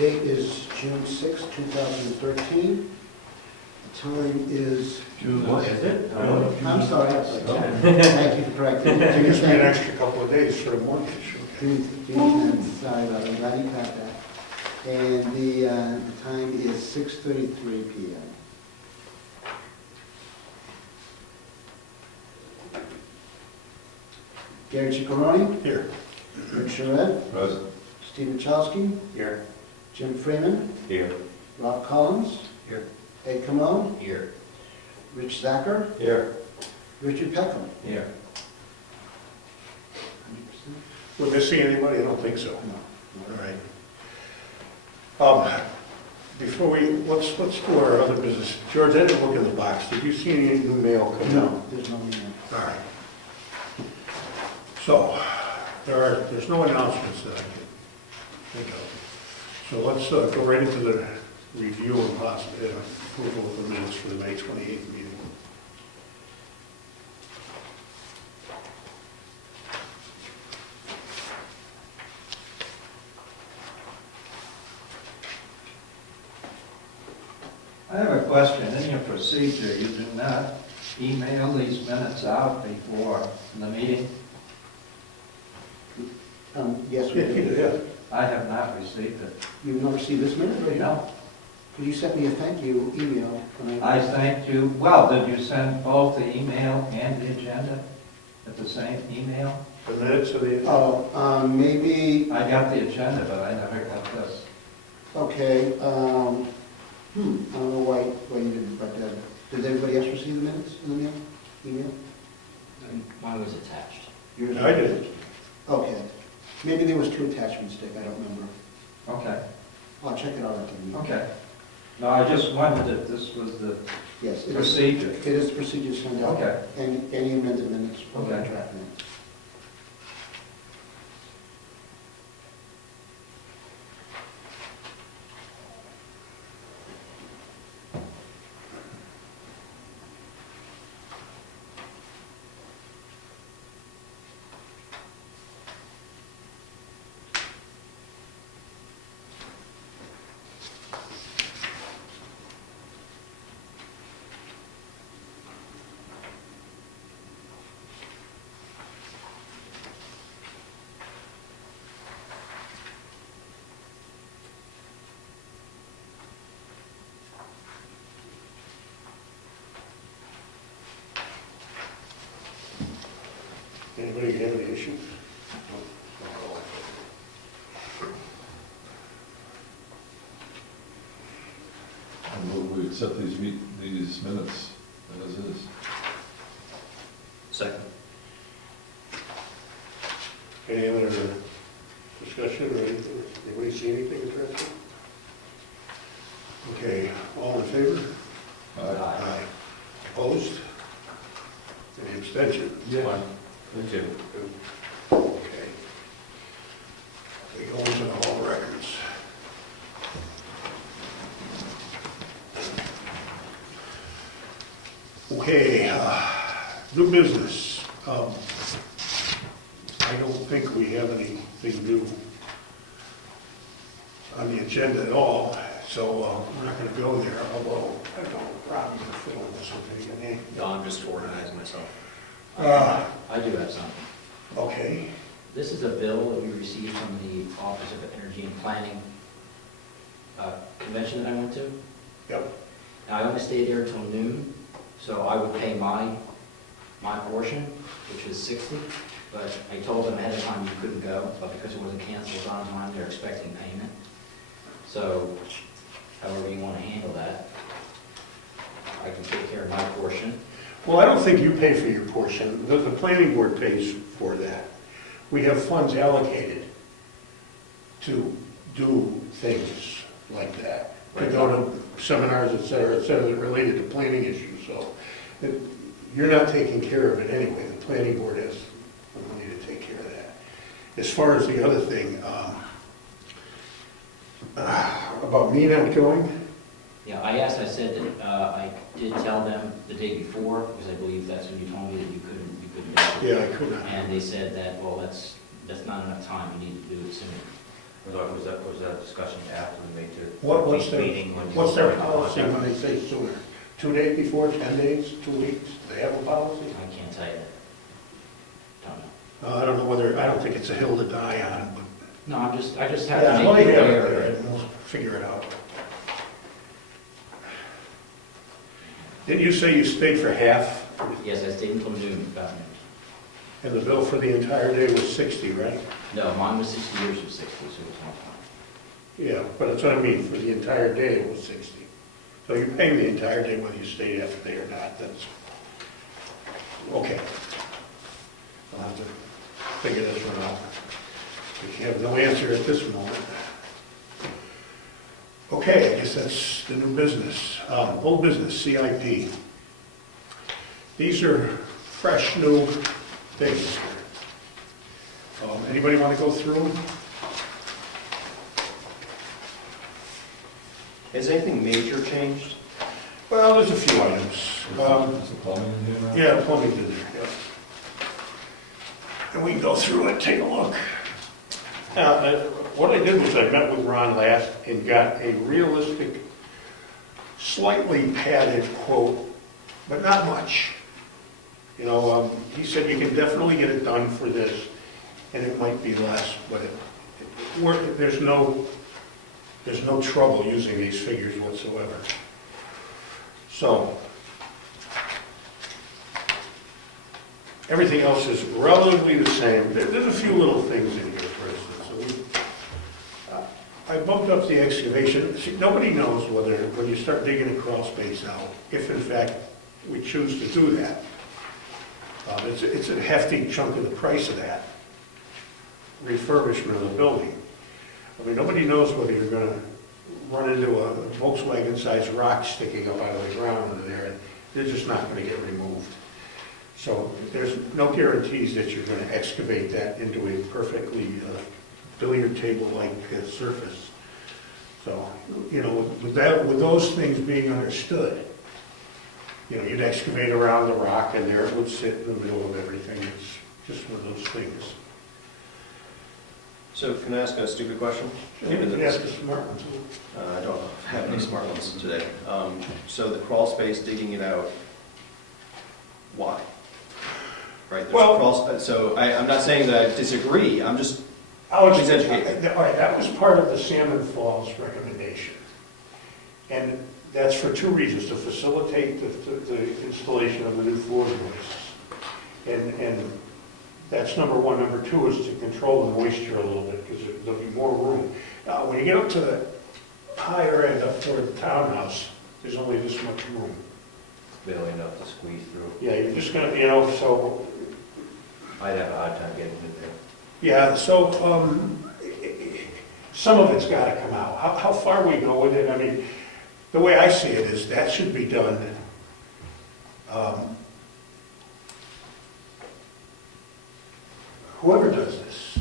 date is June 6, 2013. The time is... June what is it? I'm sorry, thank you for correcting me. It gives me an extra couple of days for the mortgage. June 10th, sorry about it, I'm glad you caught that. And the time is 6:33 p.m. Gary Ciccaroni, Here. Richard Rd, Present. Steve Wachowski, Here. Jim Freeman, Here. Rob Collins, Here. Ed Camone, Here. Rich Zacher, Here. Richard Peckham. Here. 100%? We're missing anybody? I don't think so. No. All right. Before we, let's do our other business. George, I didn't look in the box. Did you see any new mail come in? No, there's no email. All right. So, there's no announcements that I can think of. So let's go right into the review and possible approval of the minutes for the May 28th meeting. I have a question. In your procedure, you do not email these minutes out before the meeting? Yes, we Yeah, did. yeah. I have not received it. You've not received this minute, right? No. Could you send me a thank you email? when I thanked you. Well, did you send both the email and the agenda at the same email? The minutes of the... Oh, maybe, I got the agenda, but I never got this. okay, I don't know why you didn't, but, did everybody else receive the minutes in the mail, email? Mine was attached. Yours? I did. Okay, maybe there was two attachments, Dick, I don't remember. Okay, I'll check it out after the meeting. okay. No, I just wondered if this was the Yes, it is, procedure. it is procedure to send out. Okay. Any amended minutes, or Okay. draft minutes. Anybody have any issues? I move we accept these minutes as is. Second. Any other discussion or anything? Anybody see anything interesting? Okay, all in favor? Aye. Opposed? Any abstention? Yeah. Me too. Okay. We go into the hall records. Okay, new business. I don't think we have anything new on the agenda at all, so we're not gonna go there, although, I don't know, Rob, you can fill in this with anything. No, I'm just organizing myself. Uh, I do have something. Okay, This is a bill that we received from the Office of Energy and Planning convention that I went to. yep, Now, I only stayed there until noon, so I would pay my portion, which is 60, but I told them ahead of time you couldn't go, but because it wasn't canceled on time, they're expecting payment. So, however you want to handle that, I can take care of my portion. well, I don't think you pay for your portion, the planning board pays for that. We have funds allocated to do things like that, to go to seminars, et cetera, related to planning issues, so you're not taking care of it anyway, the planning board has the money to take care of that. As far as the other thing, about me not going, Yeah, I said that I did tell them the day before, because I believe that's when you told me that you couldn't do it. yeah, I could not. And they said that, well, that's not enough time, you need to do it sooner. Was that a discussion after the What's meeting? what's their policy when they say sooner? 2 days before, 10 days, 2 weeks? Do they have a policy? I can't tell you. Don't know. I don't know whether, I don't think it's a hill to die on, but. No, I just have to Yeah, make let it me have clear. it there, and we'll figure it out. Didn't you say you stayed for half? Yes, I stayed until noon, about noon. And the bill for the entire day was 60, right? No, mine was 60, yours was 60, so it was not fine. Yeah, but that's what I mean, for the entire day it was 60. So you're paying the entire day whether you stayed half a day or not, that's, okay. I'll have to figure this one out. We have no answer at this moment. Okay, I guess that's the new business. Old business, CIP. These are fresh, new things. Anybody want to go through them? Has anything major changed? Well, there's a few items. Is the plumbing in here now? Yeah, plumbing's in there, yeah. And we can go through it, take a look. What I did was I met with Ron last and got a realistic, slightly padded quote, but not much. You know, he said you can definitely get it done for this, and it might be less, but there's no trouble using these figures whatsoever. So, everything else is relatively the same. There's a few little things in here, for instance. I bumped up the excavation. See, nobody knows whether, when you start digging a crawl space out, if in fact we choose to do that. It's a hefty chunk of the price of that refurbishment of the building. I mean, nobody knows whether you're going to run into a Volkswagen-sized rock sticking up out of the ground under there, and they're just not going to get removed. So there's no guarantees that you're going to excavate that into a perfectly billiard table-like surface. So, you know, with those things being understood, you know, you'd excavate around the rock and there it would sit in the middle of everything. It's just one of those things. So can I ask a stupid question? You can ask a smart one too. I don't have any smart ones today. So the crawl space, digging it out, why? Right, there's Well- a crawl space. So I'm not saying that I disagree, I'm just, Please Please educate. All right, that was part of the Salmon Falls recommendation. And that's for two reasons, to facilitate the installation of the new floor joists. And that's number one. Number two is to control the moisture a little bit, because there'll be more room. When you get up to the higher end, up toward the townhouse, there's only this much room. Barely enough to squeeze through. Yeah, you're just gonna, you know, so, I'd have a hard time getting in there. yeah, so, some of it's gotta come out. How far we go with it, I mean, the way I see it is that should be done, whoever does this,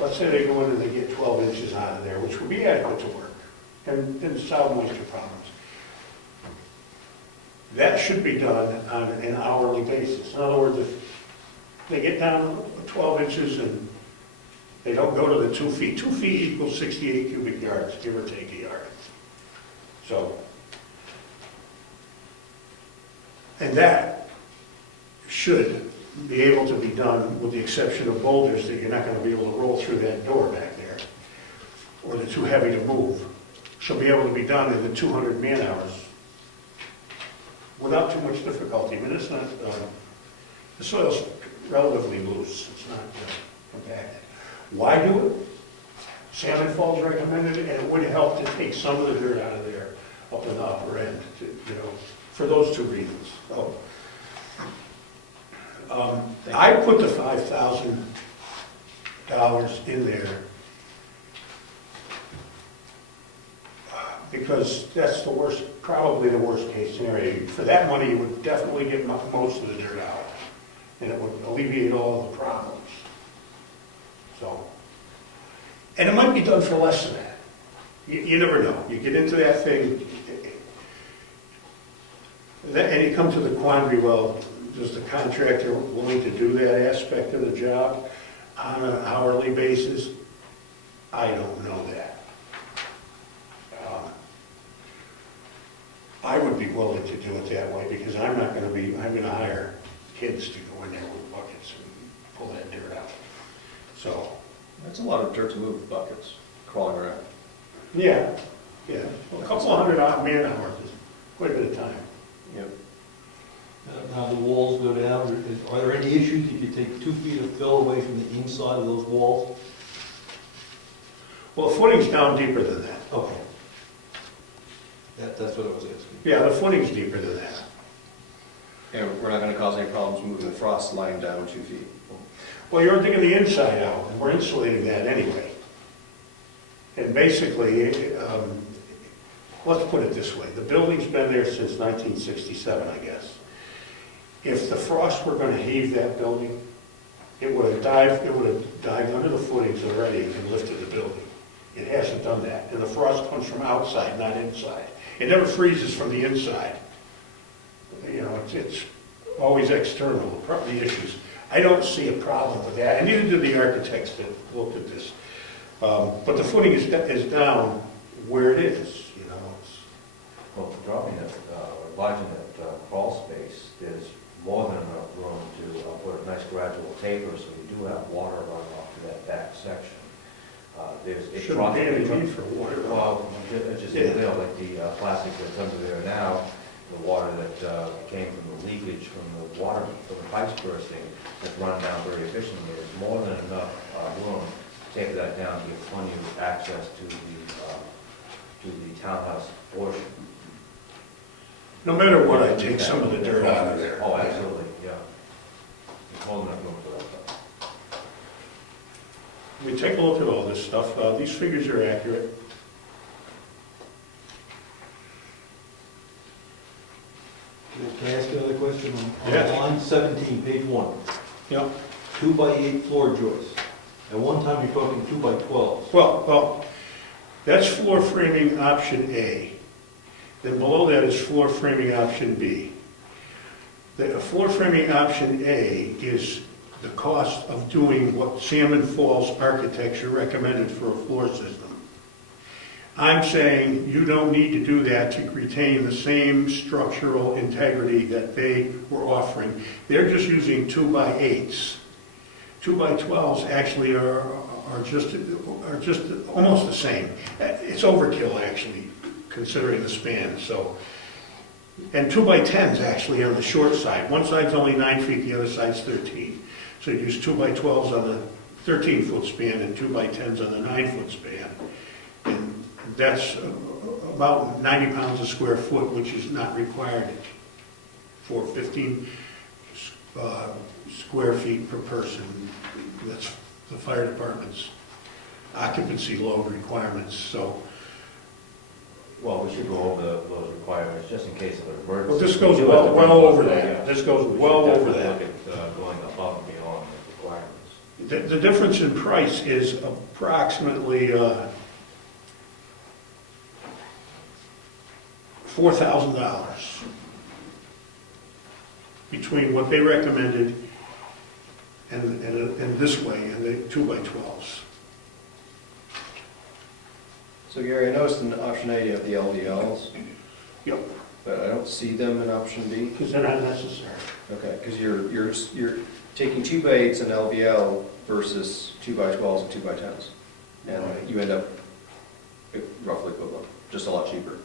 let's say they go in and they get 12 inches out of there, which would be adequate to work, and solve moisture problems. That should be done on an hourly basis. In other words, if they get down 12 inches and they don't go to the 2 feet, 2 feet equals 68 cubic yards, give or take a yard. So, and that should be able to be done with the exception of boulders that you're not going to be able to roll through that door back there, or they're too heavy to move. Should be able to be done in the 200 man hours without too much difficulty. I mean, it's not, the soil's relatively loose, it's not compacted. Why do it? Salmon Falls recommended it, and it would help to take some of the dirt out of there up in the upper end, to, you know, for those two reasons. So, I put the $5,000 in there because that's the worst, probably the worst case scenario. For that money, you would definitely get most of the dirt out, and it would alleviate all of the problems. So, and it might be done for less than that. You never know. You get into that thing, and you come to the quandary, well, is the contractor willing to do that aspect of the job on an hourly basis? I don't know that. I would be willing to do it that way, because I'm gonna hire kids to go in there with buckets and pull that dirt out. So, That's a lot of dirt to move with buckets, crawling around. yeah, a couple of hundred man hours is quite a bit of time. Yep. Now the walls go down, are there any issues if you take 2 feet of fill away from the inside of those walls? Well, the footing's down deeper than that. Okay. That's what I was asking. Yeah, the footing's deeper than that. And we're not gonna cause any problems moving the frost line down 2 feet. Well, you're digging the inside out, and we're insulating that anyway. And basically, let's put it this way, the building's been there since 1967, I guess. If the frost were gonna heave that building, it would have dived under the footings already and lifted the building. It hasn't done that, and the frost comes from outside, not inside. It never freezes from the inside. You know, it's always external, the issues. I don't see a problem with that, and neither do the architects that looked at this. But the footing is down where it is, you know. Well, for dropping it, enlarging that crawl space, there's more than enough room to put a nice gradual taper, so you do have water running off to that back section. Shouldn't be any need for water. Well, just, you know, like the plastic that's under there now, the water that came from the leakage from the water, from the pipes bursting, has run down very efficiently. There's more than enough room to take that down to give plenty of access to the townhouse portion. No matter what, I take some of the dirt out of there. Oh, absolutely, yeah. There's more than enough room for that. We take a look at all this stuff. These figures are accurate. Can I ask another question? On Yes. line 17, page 1, Yeah. 2x8 floor joists. At one time, you're talking 2x12s. Well, that's floor framing option A. Then below that is floor framing option B. The floor framing option A is the cost of doing what Salmon Falls architecture recommended for a floor system. I'm saying you don't need to do that to retain the same structural integrity that they were offering. They're just using 2x8s. 2x12s actually are just almost the same. It's overkill actually, considering the span. So, and 2x10s actually on the short side. One side's only 9 feet, the other side's 13. So you use 2x12s on the 13-foot span and 2x10s on the 9-foot span. And that's about 90 pounds a square foot, which is not required for 15 square feet per person. That's the fire department's occupancy load requirements. So, Well, we should go over those requirements, just in case of an emergency. well, this goes We do have to well over bring that. up, This goes we should well over definitely that. Look at going above and beyond the requirements. The difference in price is approximately $4,000 between what they recommended and this way, and the 2x12s. So Gary, I noticed in option A you have the LVLs, Yep, but I don't see them in option B. because they're not necessary. Okay, because you're taking 2x8s and LVL versus 2x12s and 2x10s. And Right. you end up roughly equivalent, just a lot cheaper.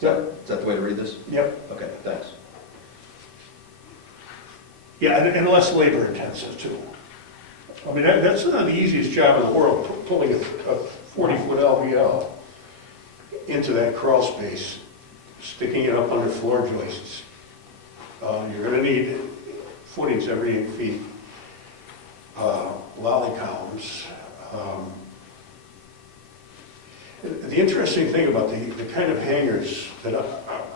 Yep. Is that the way to read this? Yep. Okay, thanks. Yeah, and less labor intensive too. I mean, that's not the easiest job in the world, pulling a 40-foot LVL into that crawl space, sticking it up under floor joists. You're gonna need footings every 8 feet, lolly columns. The interesting thing about the kind of hangers that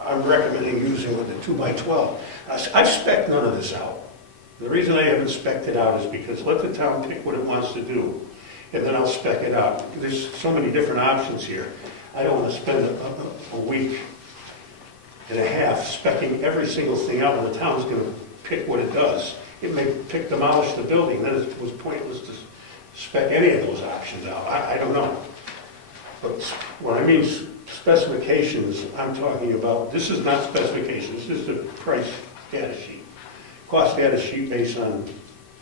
I'm recommending using with the 2x12, I've spec'd none of this out. The reason I haven't spec'd it out is because let the town pick what it wants to do, and then I'll spec it out. There's so many different options here. I don't want to spend a week and a half specking every single thing out, and the town's going to pick what it does. It may demolish the building, then it was pointless to spec any of those options out. I don't know. But when I mean specifications, I'm talking about, this is not specifications, this is the price data sheet. Cost data sheet based on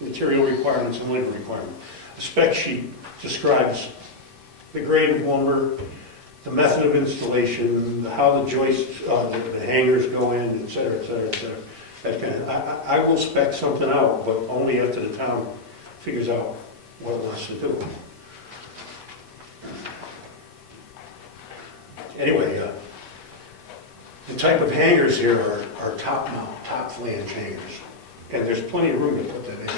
material requirements and labor requirements. The spec sheet describes the grade of lumber, the method of installation, how the joists, the hangers go in, et cetera, et cetera, et cetera. That kind of, I will spec something out, but only after the town figures out what it wants to do. Anyway, the type of hangers here are top mount, top flange hangers. And there's plenty of room to put that in,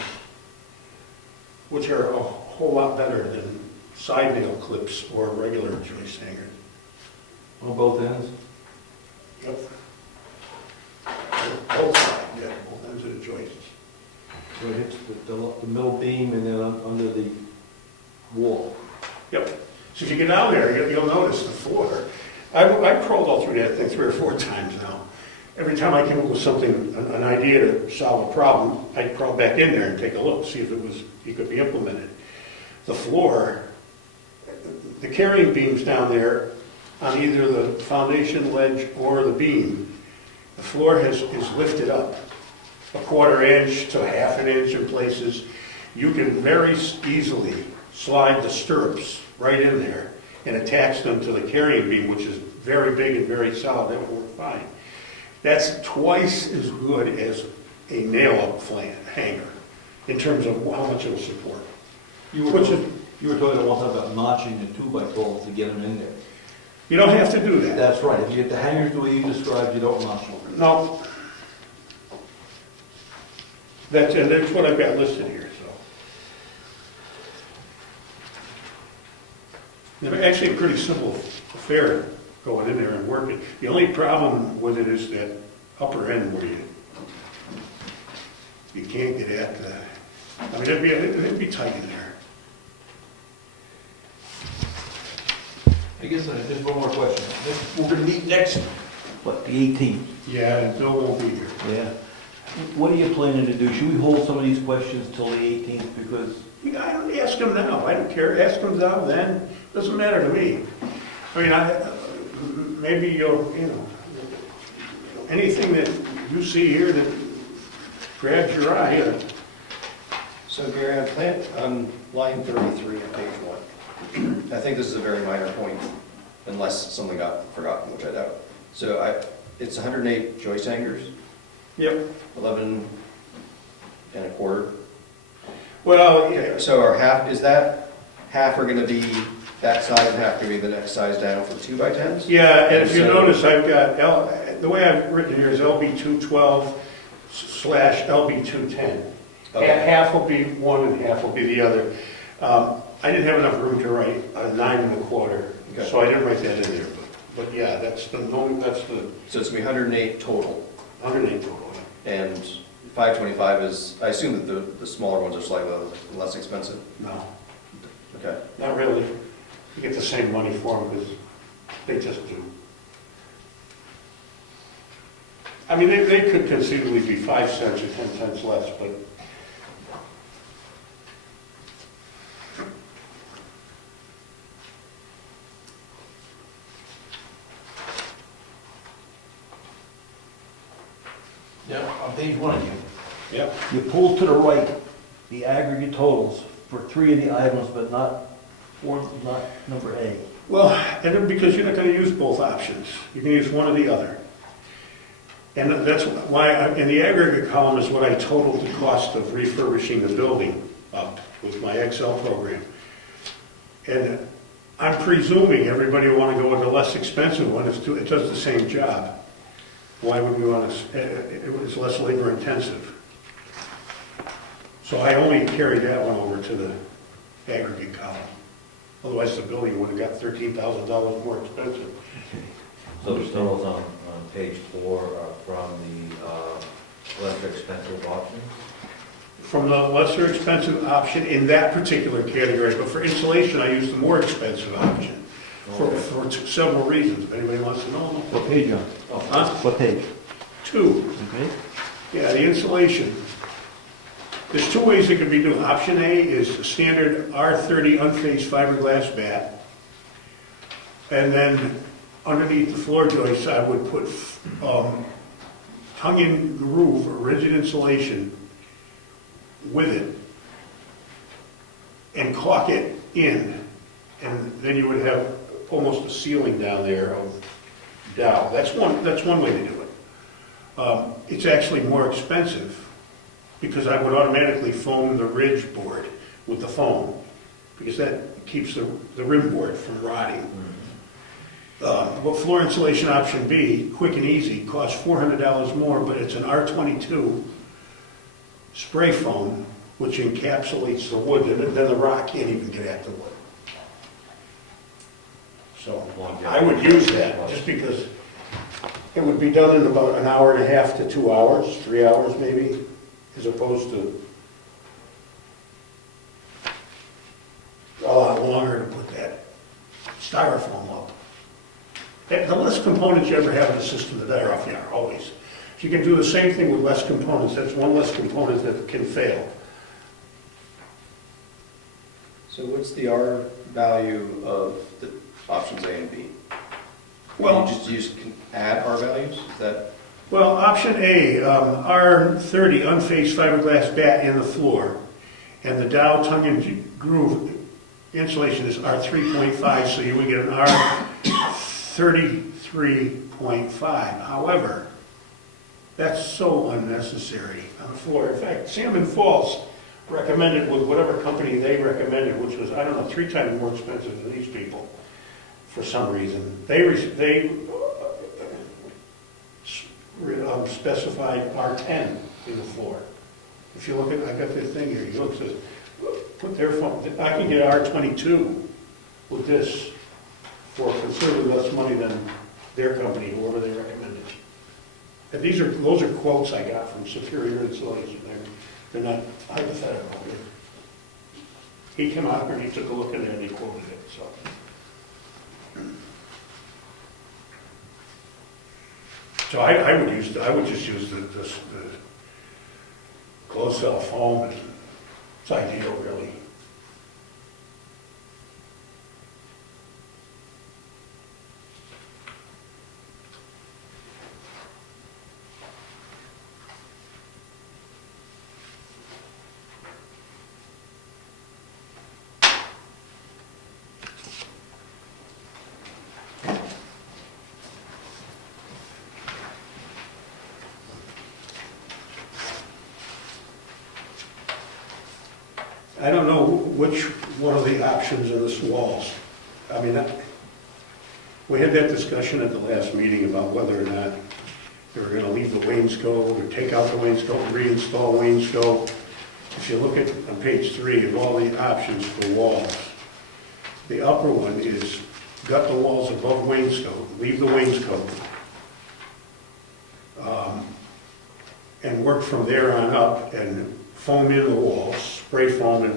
which are a whole lot better than side nail clips or regular joist hangers. On both ends? Yep. Both sides, yeah, both ends of the joists. So it hits the middle beam and then under the wall. Yep. So if you get down there, you'll notice the floor. I've crawled all through that thing 3 or 4 times now. Every time I came up with something, an idea to solve a problem, I'd crawl back in there and take a look, see if it could be implemented. The floor, the carrying beams down there on either the foundation ledge or the beam, the floor is lifted up a 1/4 inch to 1/2 inch in places. You can very easily slide the stirrups right in there and attach them to the carrying beam, which is very big and very solid. That would work fine. That's twice as good as a nail-up hanger in terms of how much it'll support. You were talking one time about notching the 2x12s to get them in there. You don't have to do that. That's right. If you get the hangers the way you described, you don't notch them. No. That's what I've got listed here, so. They're actually a pretty simple affair going in there and working. The only problem with it is that upper end where you can't get at the, I mean, it'd be tight in there. I guess just one more question. We're going to meet next, what, the 18th? Yeah, and Bill won't be here. Yeah. What are you planning to do? Should we hold some of these questions till the 18th? Because I don't ask them now. I don't care. Ask them now, then. Doesn't matter to me. I mean, maybe you'll, anything that you see here that grabs your eye. So Gary, on line 33 on page 1, I think this is a very minor point, unless something got forgotten, which I doubt. So it's 108 joist hangers, Yep. 11 1/4. Well, yeah. So is that half are gonna be that size and half gonna be the next size down for 2x10s? Yeah, and if you So- notice, I've got, the way I've written here is LB212 / LB210. Okay. Half will be one and half will be the other. I didn't have enough room to write a 9 1/4, Okay. so I didn't write that in there. But yeah, that's the So it's gonna be 108 total, 108 total. and 525 is, I assume that the smaller ones are slightly less expensive? No, Okay. not really. You get the same money for them because they just do. I mean, they could conceivably be 5 cents or 10 cents less, but yeah, on page 1 again. yeah. You pull to the right the aggregate totals for 3 of the items, but not number A. Well, and then because you're not going to use both options. You can use one or the other. And that's why, in the aggregate column is what I totaled the cost of refurbishing the building up with my Excel program. And I'm presuming everybody will want to go with the less expensive one. It does the same job. Why would we want to, it's less labor intensive. So I only carried that one over to the aggregate column. Otherwise, the building would have got $13,000 more expensive. So the totals on page 4 are from the lesser expensive options? From the lesser expensive option in that particular category, but for insulation, I used the more expensive option for several reasons. If anybody wants to know. What page, John? Huh? What page? 2. Okay. Yeah, the insulation. There's 2 ways it can be done. Option A is the standard R30 unfaced fiberglass bat, And then underneath the floor joists, I would put tongue-in groove or rigid insulation with it and caulk it in. And then you would have almost a ceiling down there of dowel. That's one way to do it. It's actually more expensive because I would automatically foam the ridge board with the foam because that keeps the rim board from rotting. But floor insulation option B, quick and easy, costs $400 more, but it's an R22 spray foam which encapsulates the wood, and then the rock can't even get at the wood. So I would use that just because it would be done in about an hour and a half to 2 hours, 3 hours maybe, as opposed to a lot longer to put that styrofoam up. The less components you ever have in the system, the better off you are, always. If you can do the same thing with less components, that's one less component that can fail. So what's the R value of the options A and B? Well, Can you just add R values? Is that? Well, option A, R30 unfaced fiberglass bat in the floor, and the dowel tongue and groove insulation is R3.5, so you would get an R33.5. However, that's so unnecessary on the floor. In fact, Salmon Falls recommended with whatever company they recommended, which was, I don't know, 3 times more expensive than these people for some reason. They specified R10 in the floor. If you look at, I got this thing here, you look, says, put their phone, I can get R22 with this for considerably less money than their company, whoever they recommended. And those are quotes I got from Superior Insulation. They're not hypothetical. He came out here and he took a look at it and he quoted it, so. So I would just use the closed cell foam, and it's ideal, really. I don't know which one of the options in this walls. I mean, we had that discussion at the last meeting about whether or not they were going to leave the wainscot or take out the wainscot and reinstall wainscot. If you look at on page 3 of all the options for walls, the upper one is gut the walls above wainscot, leave the wainscot, and work from there on up and foam in the walls, spray foam, and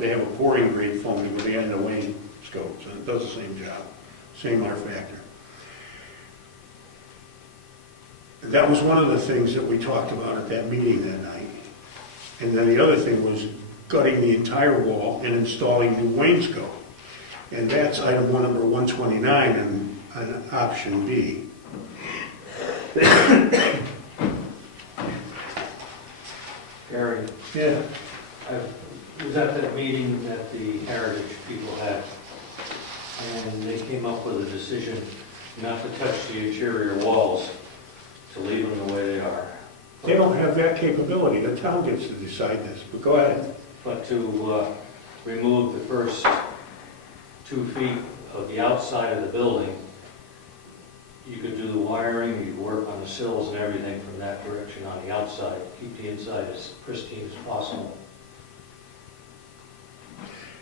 they have a pouring grade foaming with the end of wainscot, so it does the same job, same R factor. That was one of the things that we talked about at that meeting that night. And then the other thing was gutting the entire wall and installing new wainscot. And that's item number 129 on option B. Gary, Yeah. I was at that meeting that the Heritage people had, and they came up with a decision not to touch the interior walls, to leave them the way they are. They don't have that capability. The town gets to decide this, but go ahead. But to remove the first 2 feet of the outside of the building, you could do the wiring, you could work on the sills and everything from that direction on the outside, keep the inside as pristine as possible.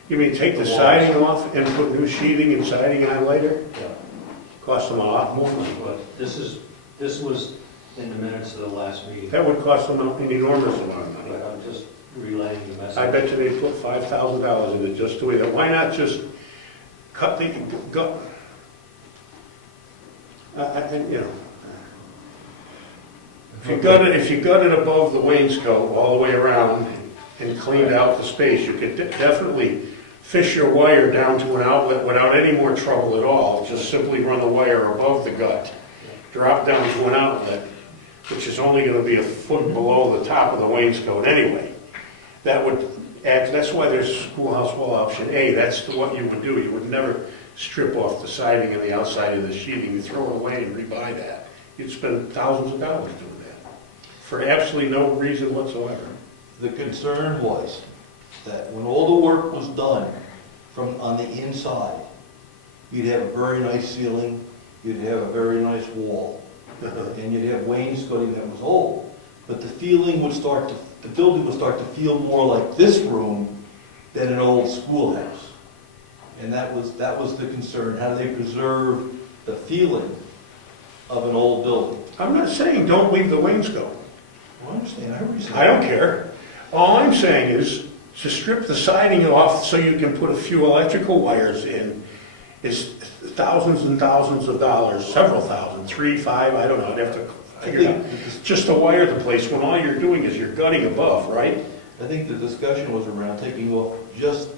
You mean take the siding off and put new sheathing and siding on later? Yeah. Cost them a lot more money. But this was in the minutes of the last meeting. That would cost them an enormous amount of money. But I'm just relaying the message. I bet you they put $5,000 in it just to do it. Why not just cut the, go, you know. If you gut it above the wainscot all the way around and cleaned out the space, you could definitely fish your wire down to an outlet without any more trouble at all. Just simply run the wire above the gut, drop down to an outlet, which is only going to be a foot below the top of the wainscot anyway. That would act, that's why there's schoolhouse wall option A. That's what you would do. You would never strip off the siding and the outside of the sheeting. You throw it away and rebuy that. You'd spend thousands of dollars doing that for absolutely no reason whatsoever. The concern was that when all the work was done from on the inside, you'd have a very nice ceiling, you'd have a very nice wall, and you'd have wainscoting that was old. But the feeling would start to, the building would start to feel more like this room than an old schoolhouse. And that was the concern. How do they preserve the feeling of an old building? I'm not saying don't leave the wainscot. Well, I understand. I heard you say I don't care. All I'm saying is to strip the siding off so you can put a few electrical wires in is thousands and thousands of dollars, several thousand, 3, 5, I don't know, I'd have to figure it out. Just to wire the place when all you're doing is you're gutting above, right? I think the discussion was around taking off just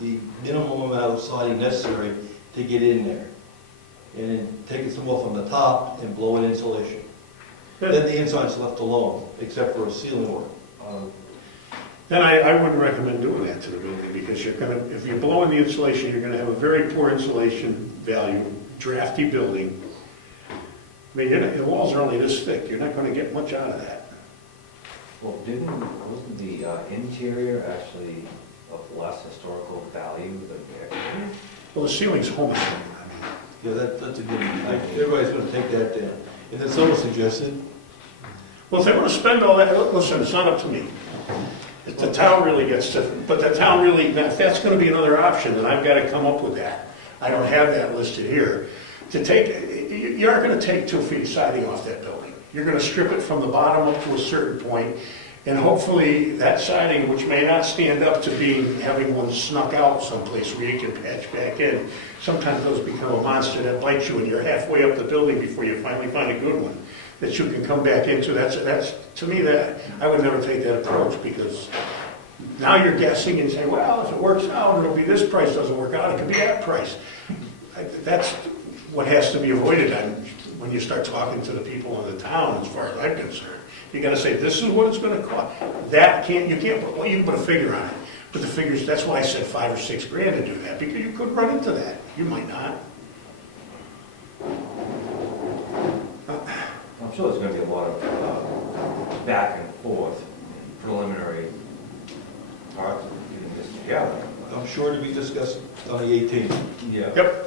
the minimum amount of siding necessary to get in there. And then taking some off on the top and blow in insulation. Then the inside's left alone, except for a ceiling work. Then I wouldn't recommend doing that to the building because you're gonna, if you blow in the insulation, you're gonna have a very poor insulation value, drafty building. I mean, the walls are only this thick. You're not gonna get much out of that. Well, wasn't the interior actually of less historical value than the exterior? Well, the ceiling's home. Yeah, that's a good one. Everybody's gonna take that down. And then someone suggested, Well, if they want to spend all that, listen, it's not up to me. If the town really gets to, but the town really, if that's going to be another option, then I've got to come up with that. I don't have that listed here. To take, you aren't going to take 2 feet of siding off that building. You're going to strip it from the bottom up to a certain point, and hopefully that siding, which may not stand up to having one snuck out someplace where you can patch back in, sometimes those become a monster that bites you and you're halfway up the building before you finally find a good one that you can come back into. That's to me, that I would never take that approach because now you're guessing and saying, well, if it works out, it'll be this price. Doesn't work out, it could be that price. That's what has to be avoided when you start talking to the people in the town, as far as I'm concerned. You got to say, this is what it's going to cost. You can put a figure on it. But the figures, that's why I said $5 or $6 grand to do that, because you could run into that. You might not. I'm sure there's going to be a lot of back and forth preliminary parts of getting this together. I'm sure to be discussed on the 18th. Yeah. Yep.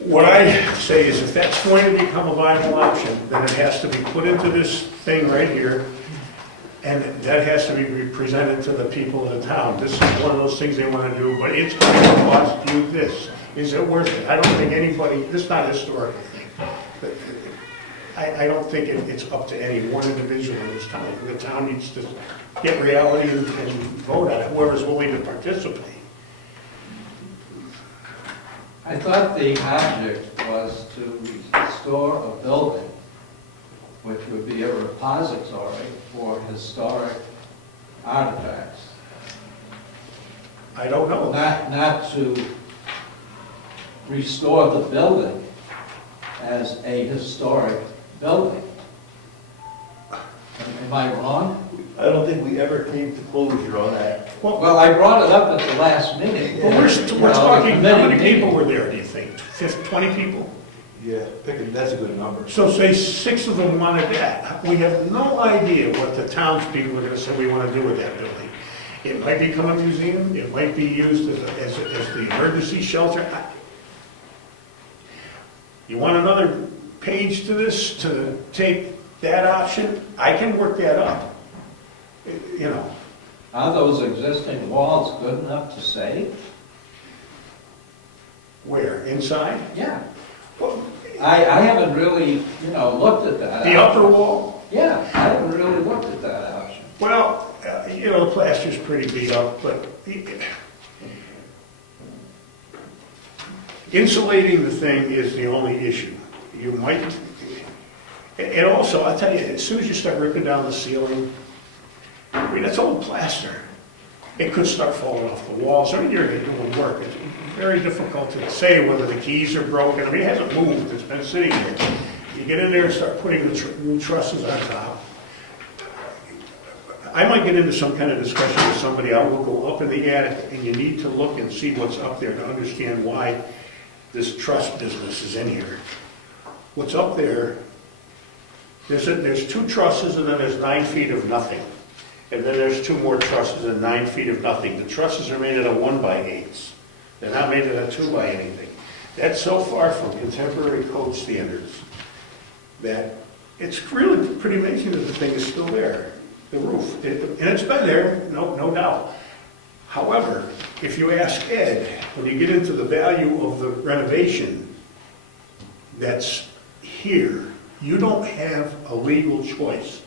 What I say is if that's going to become a viable option, then it has to be put into this thing right here, and that has to be presented to the people of the town. This is one of those things they want to do, but it's going to cost you this. Is it worth it? I don't think anybody, this is not a historical thing. I don't think it's up to any one individual in this town. The town needs to get reality and vote on it, whoever's willing to participate. I thought the object was to restore a building which would be a repository for historic artifacts. I don't know. Not to restore the building as a historic building. Am I wrong? I don't think we ever came to closure on that. Well, I brought it up at the last meeting. Well, we're talking, how many people were there, do you think? 20 people? Yeah, that's a good number. So say 6 of them wanted that. We have no idea what the townspeople are going to say we want to do with that building. It might become a museum, it might be used as the emergency shelter. You want another page to this, to take that option? I can work that up. You know. Are those existing walls good enough to save? Where? Inside? Yeah. Well, I haven't really, looked at that. the upper wall? Yeah, I haven't really looked at that option. Well, the plaster's pretty beat up, but insulating the thing is the only issue. You might, and also, I'll tell you, as soon as you start ripping down the ceiling, I mean, that's old plaster. it could start falling off the walls, or you're doing work. It's very difficult to say whether the keys are broken. I mean, it hasn't moved, it's been sitting there. You get in there and start putting the new trusses on top. I might get into some kind of discussion with somebody. I will go up in the attic, and you need to look and see what's up there to understand why this truss business is in here. What's up there, there's 2 trusses, and then there's 9 feet of nothing. And then there's 2 more trusses and 9 feet of nothing. The trusses are made out of 1x8s. They're not made out of 2 by anything. That's so far from contemporary code standards that it's really pretty amazing that the thing is still there, the roof. And it's been there, no doubt. However, if you ask Ed, when you get into the value of the renovation that's here, you don't have a legal choice.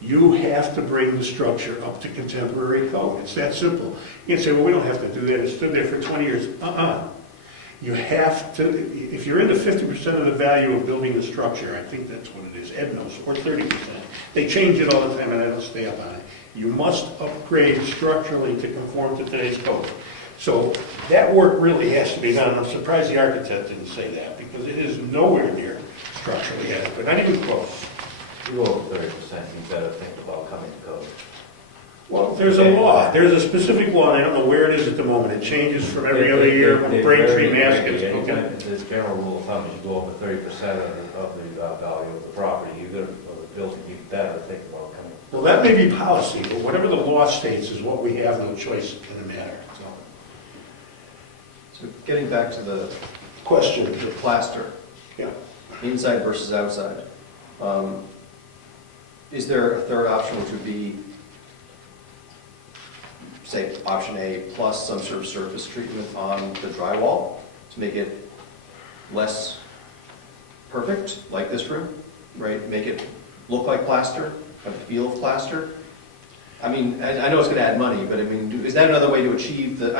You have to bring the structure up to contemporary code. It's that simple. You can say, well, we don't have to do that. It stood there for 20 years. You have to, if you're into 50% of the value of building a structure, I think that's what it is, Ed knows, or 30%. They change it all the time and I don't stay up on it. You must upgrade structurally to conform to today's code. So that work really has to be done. I'm surprised the architect didn't say that because it is nowhere near structurally adequate, not even close. You go over 30%, you better think about coming to code. Well, there's a law, there's a specific law, and I don't know where it is at the moment, it changes from every other year, when Braintree Mass gets, okay? The general rule of thumb is you go over 30% of the value of the property, you're gonna, or the building, you better think about coming. Well, that may be policy, but whatever the law states is what we have, no choice in the matter, so. So getting back to the Question, plaster, yeah. inside versus outside. Is there a third option, which would be, say, option A, plus some sort of surface treatment on the drywall to make it less perfect, like this room, right? Make it look like plaster, have the feel of plaster? I mean, I know it's gonna add money, but I mean, is that another way to achieve the,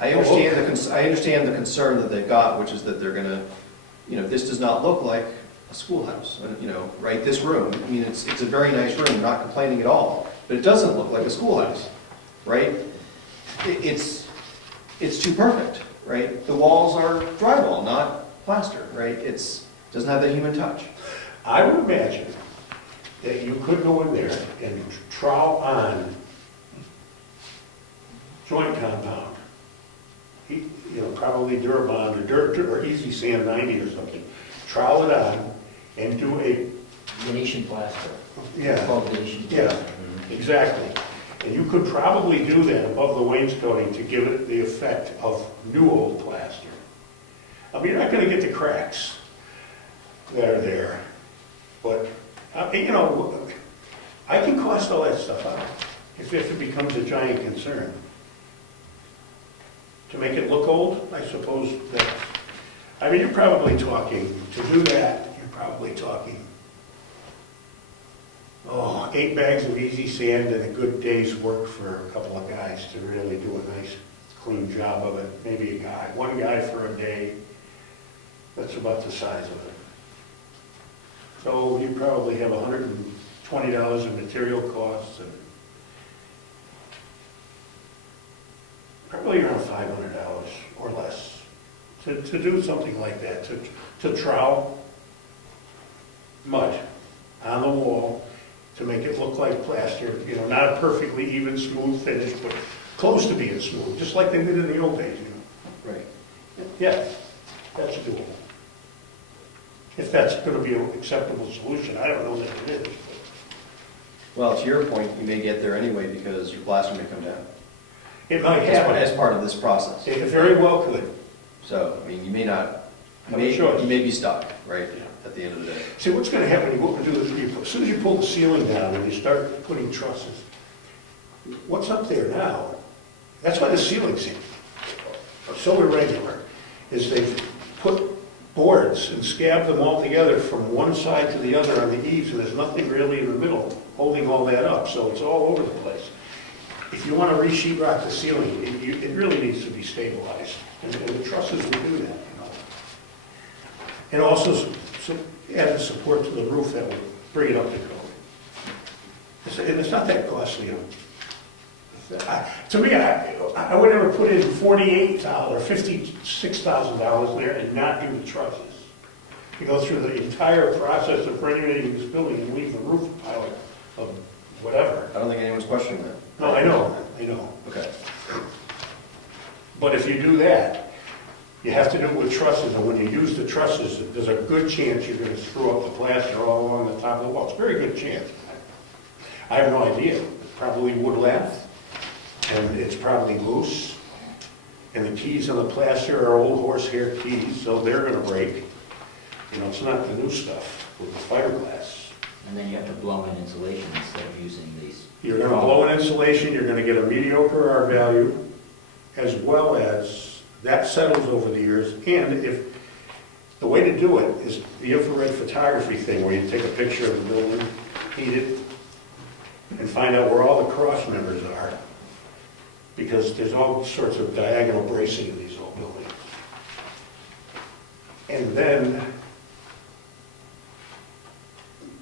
I understand the concern that they've got, which is that they're gonna, you know, this does not look like a schoolhouse, you know, right? This room, I mean, it's a very nice room, not complaining at all, but it doesn't look like a schoolhouse, right? It's too perfect, right? The walls are drywall, not plaster, right? Doesn't have that human touch. I would imagine that you could go in there and trowel on joint compound, you know, probably Durabond or Easy Sand 90 or something, trowel it on and do a, Venetian plaster. yeah. It's called Venetian Yeah, plaster. exactly. And you could probably do that above the wainscoting to give it the effect of new old plaster. I mean, you're not gonna get the cracks that are there, but, you know, I can cost all that stuff out if it becomes a giant concern. To make it look old, I suppose that, I mean, you're probably talking, to do that, you're probably talking 8 bags of easy sand and a good day's work for a couple of guys to really do a nice, clean job of it. Maybe one guy for a day. That's about the size of it. So you probably have $120 in material costs and probably around $500 or less to do something like that, to trowel mud on the wall, to make it look like plaster, you know, not a perfectly even, smooth finish, but close to being smooth, just like they did in the old days, you know. Right. Yeah, that's doable. If that's going to be an acceptable solution, I don't know that it is. Well, to your point, you may get there anyway because your plaster may come down. It might happen. As part of this process. It very well could. So, I mean, you may not, Have a choice. you may be stuck, right, Yeah. at the end of the day. See, what's going to happen, what we do is, as soon as you pull the ceiling down and you start putting trusses, what's up there now, that's why the ceilings are so irregular, is they've put boards and scabbed them all together from one side to the other on the eaves, and there's nothing really in the middle holding all that up, so it's all over the place. If you want to re-sheet rock the ceiling, it really needs to be stabilized, and the trusses will do that, you know. And also add the support to the roof that will bring it up to code. And it's not that costly a To me, I would never put in $48,000 or $56,000 there and not do the trusses. You go through the entire process of renovating this building and leave the roof pile of whatever. I don't think anyone's questioning that. No, I know. Okay. But if you do that, you have to do it with trusses, and when you use the trusses, there's a good chance you're gonna screw up the plaster all along the top of the wall. It's a very good chance. I have no idea. It's probably wood lath, and it's probably loose, and the keys on the plaster are old horsehair keys, so they're gonna break. You know, it's not the new stuff with the fiberglass. And then you have to blow in insulation instead of using these. You're gonna blow in insulation, you're gonna get a mediocre R value, as well as that settles over the years. And if, the way to do it is the infrared photography thing, where you take a picture of the building, heat it, and find out where all the cross members are. Because there's all sorts of diagonal bracing in these old buildings. And then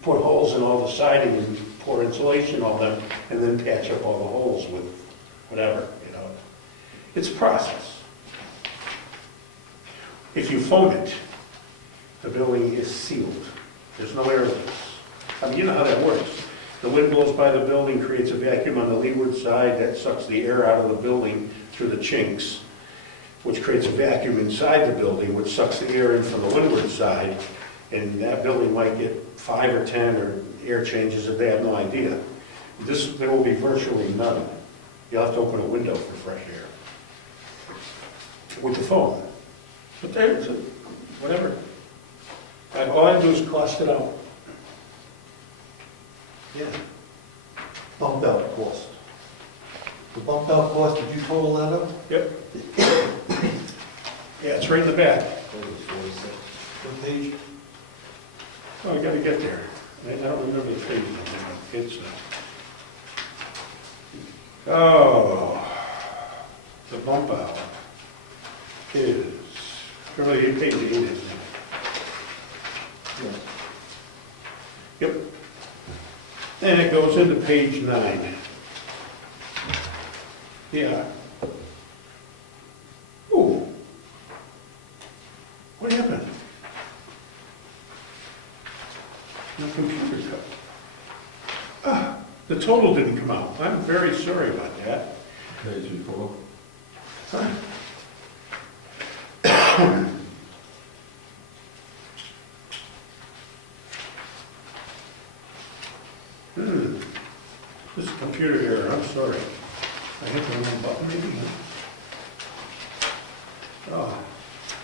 put holes in all the siding and pour insulation on them, and then patch up all the holes with whatever, you know. It's a process. If you foam it, the building is sealed. There's no air leaks. I mean, you know how that works. The wind blows by the building, creates a vacuum on the leeward side, that sucks the air out of the building through the chinks, which creates a vacuum inside the building, which sucks the air in from the windward side, and that building might get 5 or 10 or air changes if they have no idea. There will be virtually none. You'll have to open a window for fresh air with the foam. But there's whatever. All I do is cost it out. Yeah. Bump out cost. The bump out cost, did you total that up? Yep. Yeah, it's right in the back. What page? Oh, I gotta get there. I don't remember the page number. It's oh, the bump out is really page 8, isn't it? Yep. And it goes into page 9. Yeah. Ooh. What happened? My computer cut. Ah, the total didn't come out. I'm very sorry about that. Page before. Huh? This is a computer error, I'm sorry. I hit the wrong button maybe. Oh.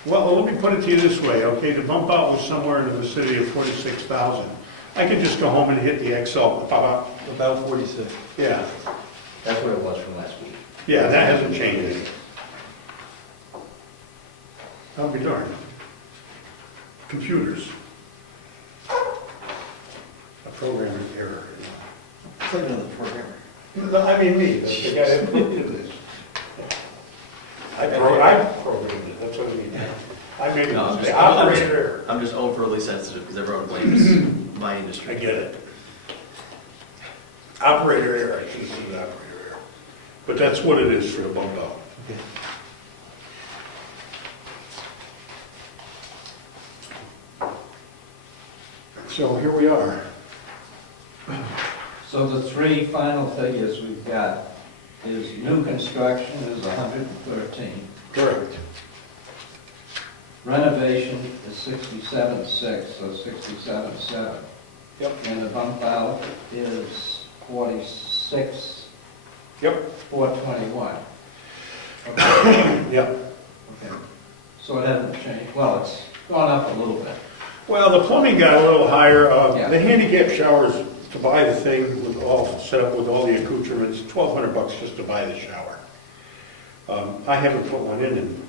Well, let me put it to you this way, okay? The bump out was somewhere in the vicinity of 46,000. I could just go home and hit the Excel, About 46. yeah. That's what it was from last week. Yeah, that hasn't changed. I'll be darned. Computers. A programmer's error. It's like another programmer. I mean me, the guy that did this. I programmed it, that's what I mean. I made No, the operator error. I'm just overly sensitive because everyone blames my I industry. get it. Operator error, I shouldn't say operator error. But that's what it is for the bump out. Okay. So here we are. So the three final figures we've got is new construction is 113. Correct. Renovation is 67.6, so 67.7. Yep. And the bump out is 46, Yep. 421. Okay. Yep. Okay. So it hasn't changed, well, it's gone up a little bit. Well, the plumbing got a little higher. Yeah. The handicap showers, to buy the thing with all set up with all the accoutrements, $1,200 just to buy the shower. I haven't put one in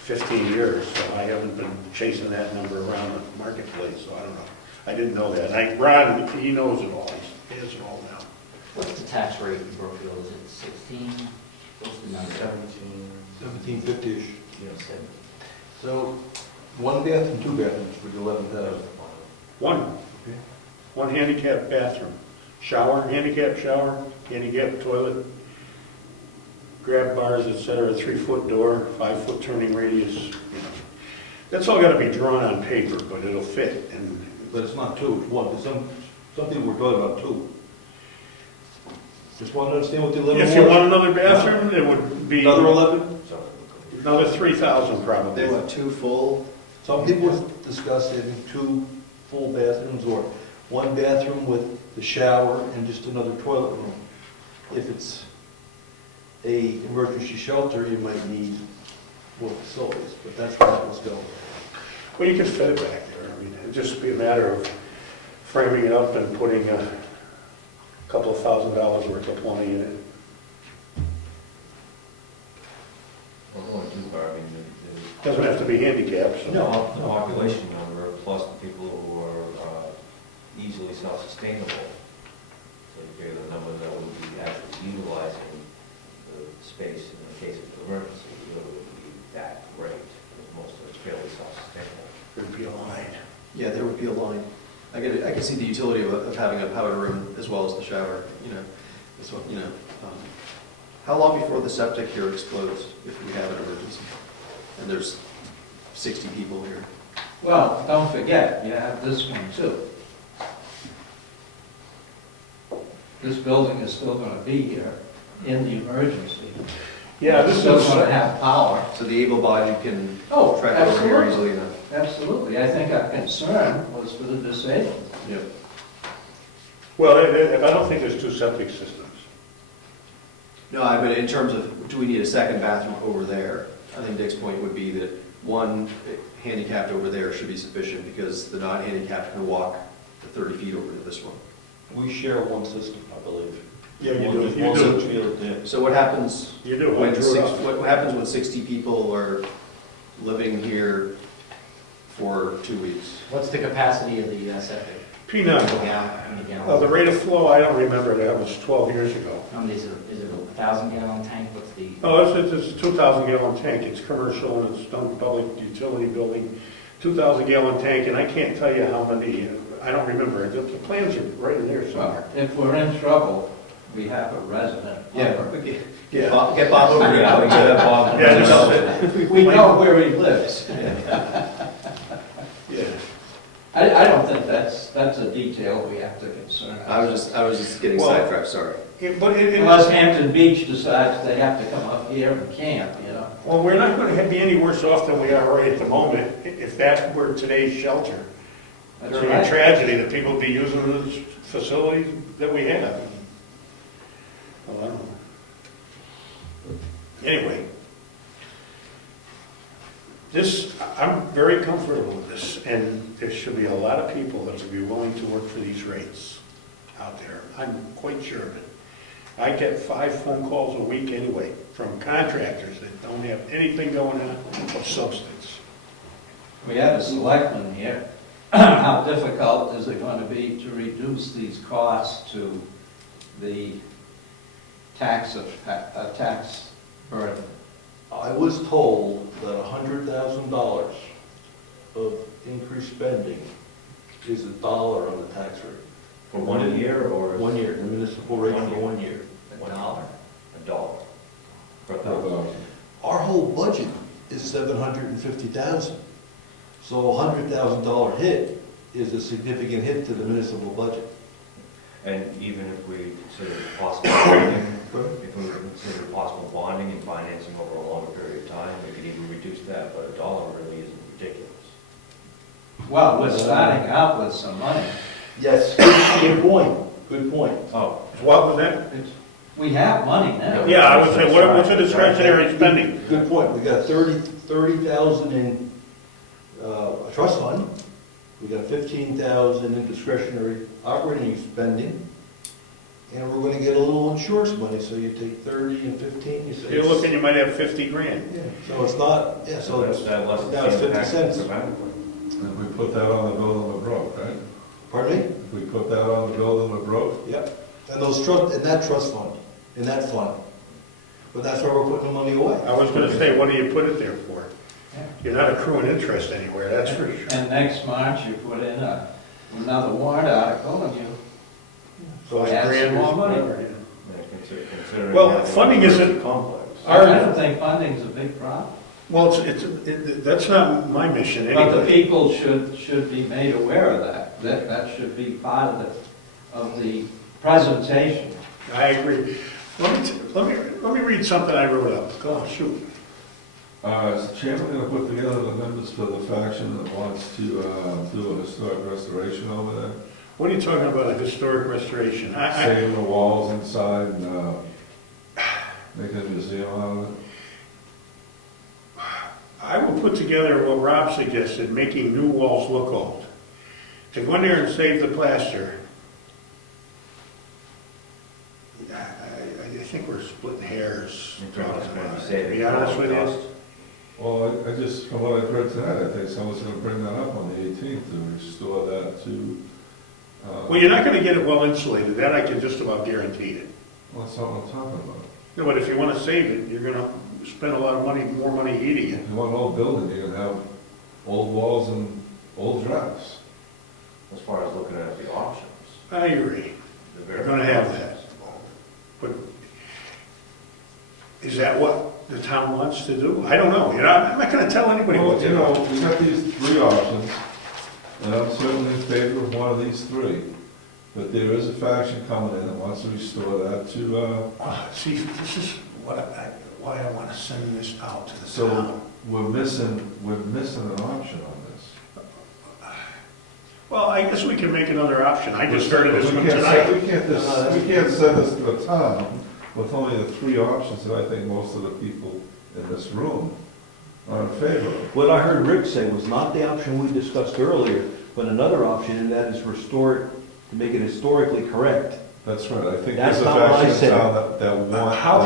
15 years, so I haven't been chasing that number around the marketplace, so I don't know. I didn't know that. Ron, he knows it all. He has it all now. What's the tax rate in Brookfield? Is it 16? What's the number? 1750-ish. You know, 17. So, one bath and two bathrooms for 11,000. One. Okay. One handicap bathroom. Shower, handicap toilet, grab bars, et cetera, 3-foot door, 5-foot turning radius, you know. That's all gotta be drawn on paper, but it'll fit, and But it's not two, it's one, 'cause some people were talking about two. Just want to understand what the 11 was. if you want another bathroom, it would be Another 11? another 3,000 probably. They want 2 full, Some people discuss having 2 full bathrooms or 1 bathroom with the shower and just another toilet room. If it's a emergency shelter, you might need more facilities, but that's where that was going. Well, you could fit it back there. I mean, it'd just be a matter of framing it up and putting a couple of $1,000 worth of plumbing in it. Well, only two car, I mean, Doesn't have to be handicapped, so. the population number plus the people who are easily self-sustainable. So you figure the number that would be actually utilizing the space in the case of an emergency, it wouldn't be that great, because most of it's fairly self-sustainable. There'd be a line. yeah, there would be a line. I can see the utility of having a powder room as well as the shower, you know, this one, you know. How long before the septic here explodes if we have an emergency? And there's 60 people here. Well, don't forget, you have this one too. This building is still gonna be here in the emergency. Yeah, this It's still is, gonna have power. So the able-bodied can Oh, track over here absolutely. easily enough. Absolutely. I think our concern was for the disabled. Yep. well, I don't think there's 2 septic systems. No, but in terms of, do we need a second bathroom over there? I think Dick's point would be that one handicapped over there should be sufficient because the non-handicapped can walk the 30 feet over to this one. We share one system, I believe. Yeah, you do. One You do. field, yeah. So what happens You do. I when drew it up. what happens when 60 people are living here for 2 weeks? What's the capacity of the septic? P9. Gallon? The rate of flow, I don't remember, that was 12 years ago. How many is it a 1,000-gallon tank? What's the? Oh, it's a 2,000-gallon tank, it's commercial and it's done public utility building, 2,000-gallon tank, and I can't tell you how many, I don't remember, the plans are right in there somewhere. Well, if we're in trouble, we have a resident. Yeah. plumber. Yeah. Get Bob over here. Yeah, we get that Bob. Yeah, just- We know where he lives. Yeah. I don't think that's a detail we have to concern I ourselves. was just getting Well- sidetracked, sorry. But Unless Hampton Beach decides they have to come up here and camp, you know. well, we're not going to be any worse off than we are right at the moment, if that were today's shelter. That's During a right. tragedy, that people would be using the facilities that we have. Well, I don't know. Anyway, I'm very comfortable with this, and there should be a lot of people that would be willing to work for these rates out there. I'm quite sure of it. I get 5 phone calls a week anyway from contractors that don't have anything going on of substance. We have a selectman here. How difficult is it going to be to reduce these costs to the tax burden? I was told that $100,000 of increased spending is $1 on the tax rate. For 1 year or? 1 year, the municipal rate for 1 year. $1 per thousand. Our whole budget is $750,000. So a $100,000 hit is a significant hit to the municipal budget. And even if we consider possible bonding, if we consider possible bonding and financing over a longer period of time, we could even reduce that, but $1 really isn't ridiculous. Well, we're starting out with some money. Yes, good point, good point. Oh, What was that? We have money now. Yeah, I would say, what's the discretionary spending? Good point, we got 30,000 in a trust fund, we got 15,000 in discretionary operating spending, and we're gonna get a little insurance money, so you take 30 and 15, you say. You're looking, you might have 50 grand. Yeah, so it's not, yeah, so so it's, that less now it's 50 than cents. And we put that on the bill of the broke, right? Pardon me? If we put that on the bill of the broke, Yep, and those trust, in that trust fund, in that fund. But that's where we're putting the money away. I was gonna say, what do you put it there for? Yeah. You're not accruing interest anywhere, that's for sure. And next March, you put in another warrant article and you, So Add some grand more is money. whatever, yeah. considering Well, having funding a isn't- complex. I don't think funding's a big problem. Well, that's not my mission But the anyway. people should be made aware of that. That should be part of the presentation. I agree. Let me read something I wrote up. Go on, shoot. Is the chairman going to put together the members for the faction that wants to do a historic restoration over there? What are you talking about, a historic restoration? Saving the walls inside and making a museum out of it? I will put together what Rob suggested, making new walls look old. To go in there and save the plaster, I think we're splitting hairs. In terms of when you say To the be honest with cost. you. Well, I just, from what I've heard tonight, I think someone's going to bring that up on the 18th to restore that to... Well, you're not gonna get it well insulated, that I can just about guarantee it. Well, that's not what I'm talking about. No, but if you wanna save it, you're gonna spend a lot of money, more money heating it. If you want an old building, you're going to have old walls and old drafts. As far as looking at the options. I agree. They're gonna have that. But is that what the town wants to do? I don't know, I'm not gonna tell anybody Well, what to you do. know, we've got these three options, and I'm certainly in favor of one of these three. But there is a faction coming in that wants to restore that to, See, this is why I wanna send this out to the so town. we're missing an option on this. Well, I guess we can make another option, I just heard of this one We tonight. can't send this to the town with only the three options that I think most of the people in this room are in favor of. What I heard Rick say was not the option we discussed earlier, but another option, and that is restore it to make it historically correct. That's right, I think That's there's a not what I faction in said. town that want. How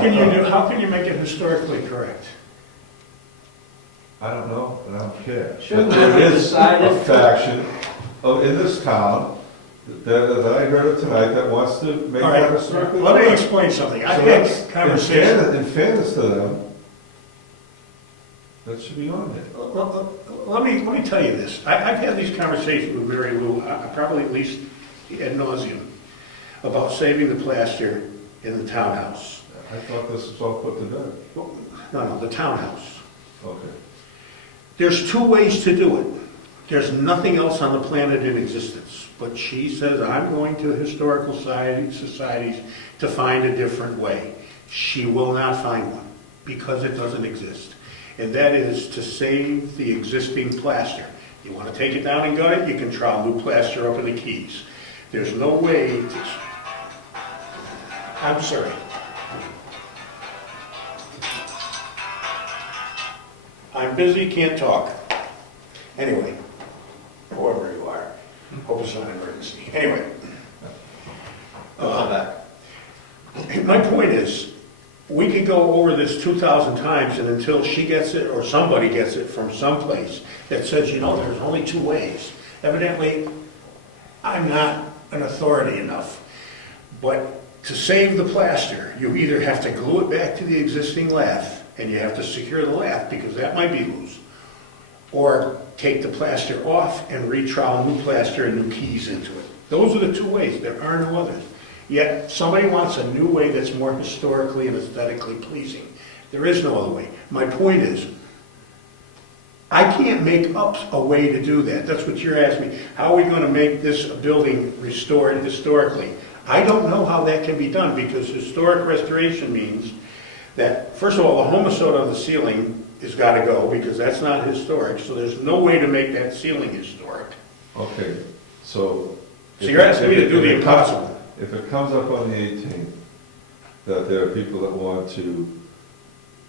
can you make it historically correct? I don't know, and I don't care. Shouldn't But it there be is decided? a faction in this town that I heard of tonight that wants to make All that right, historically let me correct. explain something. I've So had that's- conversations. In fairness to them, that should be on there. Let me tell you this. I've had these conversations with Mary Lou, probably at least ad nauseum, about saving the plaster in the townhouse. I thought this was all put to bed. No, the townhouse. Okay. There's two ways to do it. There's nothing else on the planet in existence. But she says, I'm going to historical societies to find a different way. She will not find one because it doesn't exist. And that is to save the existing plaster. You want to take it down and gut it, you can trowel new plaster up in the keys. There's no way to... I'm sorry. I'm busy, can't talk. Anyway, whoever you are, hope it's not an emergency. Anyway. Come back. My point is, we could go over this 2,000 times, and until she gets it, or somebody gets it from someplace that says, you know, there's only two ways. Evidently, I'm not an authority enough. But to save the plaster, you either have to glue it back to the existing lath, and you have to secure the lath, because that might be loose, or take the plaster off and retrowel new plaster and new keys into it. Those are the two ways. There are no others. Yet, somebody wants a new way that's more historically and aesthetically pleasing. There is no other way. My point is, I can't make up a way to do that. That's what you're asking me. How are we going to make this building restored historically? I don't know how that can be done, because historic restoration means that, first of all, the homosode on the ceiling has got to go, because that's not historic, so there's no way to make that ceiling historic. Okay, so... So you're asking me to do the impossible. If it comes up on the 18th, that there are people that want to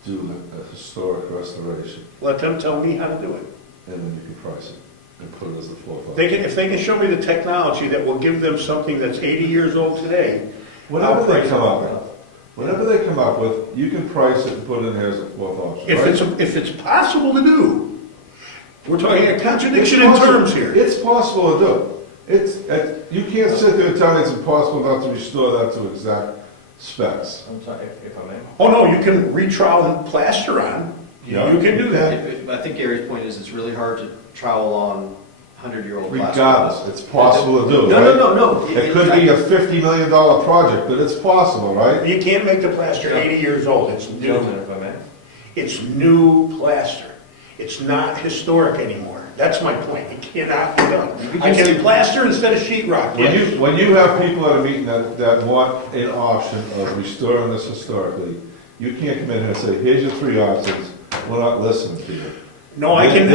do a historic restoration, Let them tell me how to do it. and then you can price it and put it as the fourth option. If they can show me the technology that will give them something that's 80 years old today, Whatever I'll they price come it. up with, whatever they come up with, you can price it and put it in there as a fourth option, right? If it's possible to do, we're talking a contradiction in terms here. It's possible to do it. You can't sit there and tell me it's impossible not to restore that to exact specs. I'm sorry, if I may. Oh, no, you can retrowel and plaster on. Yeah. You can do that. I think Gary's point is it's really hard to trowel on 100-year-old plaster. Regardless, it's possible to do, right? No. It could be a $50 million project, but it's possible, right? You can't make the plaster 80 years old. It's new. Gentlemen, if I may. It's new plaster. It's not historic anymore. That's my point. It cannot be done. I can plaster instead of sheet rock, yes. When you have people at a meeting that want an option of restoring this historically, you can't come in here and say, here's your 3 options, we're not listening to you. No, I can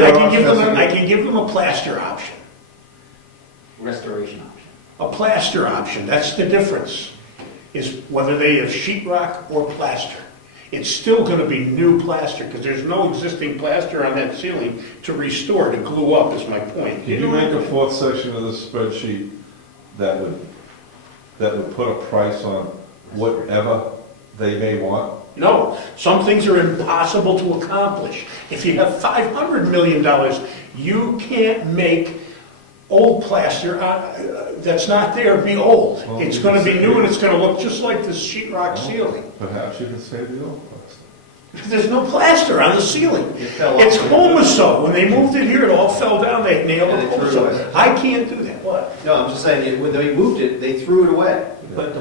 give them a plaster option. Restoration option. A plaster option, that's the difference, is whether they have sheet rock or plaster. It's still gonna be new plaster, because there's no existing plaster on that ceiling to restore, to glue up, is my point. Can you make a 4th section of this spreadsheet that would put a price on whatever they may want? No, some things are impossible to accomplish. If you have $500 million, you can't make old plaster that's not there be old. Well, It's gonna be new and it's gonna look just like this sheet rock ceiling. Perhaps you can save the old plaster. Because there's no plaster on the ceiling. It fell It's off. Homoso. When they moved it here, it all fell down, they nailed And it they threw it away. Homoso. I can't do that. What? No, I'm just saying, when they moved it, they threw it away. But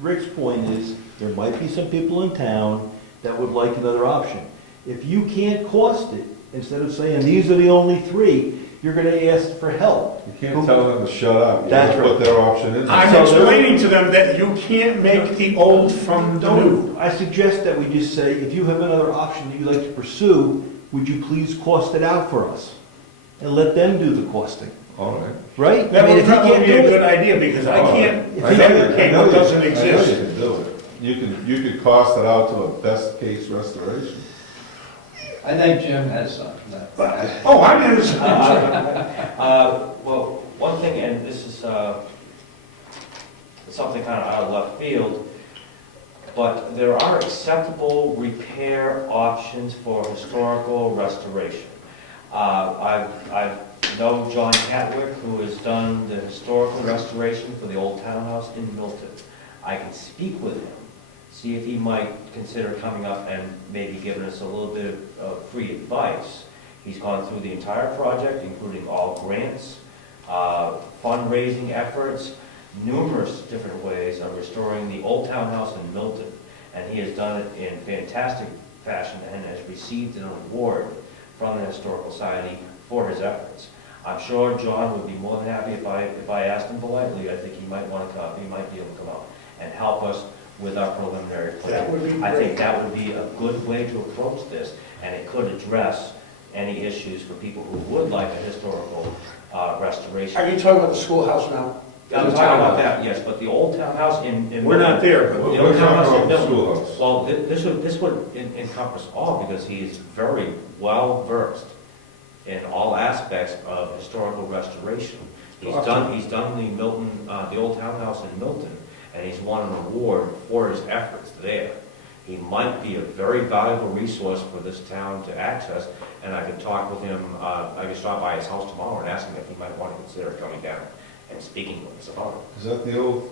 Rick's point is, there might be some people in town that would like another option. If you can't cost it, instead of saying, these are the only 3, you're gonna ask for help. You can't tell them to shut up. You That's have to put right. their option in there. I'm So there- explaining to them that you can't make the old from the new. I suggest that we just say, if you have another option that you'd like to pursue, would you please cost it out for us? And let them do the costing, All right. right? That I mean, would if you probably can't be a do good it- idea, because I can't If I know fabricate what doesn't I know you exist. can do it. You could cost it out to a best case restoration. I think Jim has something. Oh, I'm innocent. Well, one thing, and this is something kind of out of left field, but there are acceptable repair options for historical restoration. I know John Catwick, who has done the historical restoration for the old townhouse in Milton. I can speak with him, see if he might consider coming up and maybe giving us a little bit of free advice. He's gone through the entire project, including all grants, fundraising efforts, numerous different ways of restoring the old townhouse in Milton. And he has done it in fantastic fashion and has received an award from the Historical Society for his efforts. I'm sure John would be more than happy if I asked him politely. I think he might want to come, he might be able to come out and help us with our preliminary plan. That would be I think great. that would be a good way to approach this, and it could address any issues for people who would like a historical restoration. Are you talking about the schoolhouse now? I'm talking about that, yes, but the old townhouse in. We're not there, but The We're old townhouse talking in about the Milton. schoolhouse. Well, this would encompass all, because he is very well versed in all aspects of historical restoration. He's done the Milton, the old townhouse in Milton, and he's won an award for his efforts there. He might be a very valuable resource for this town to access, and I could talk with him, I could stop by his house tomorrow and ask him if he might want to consider coming down and speaking with us about it. Is that the old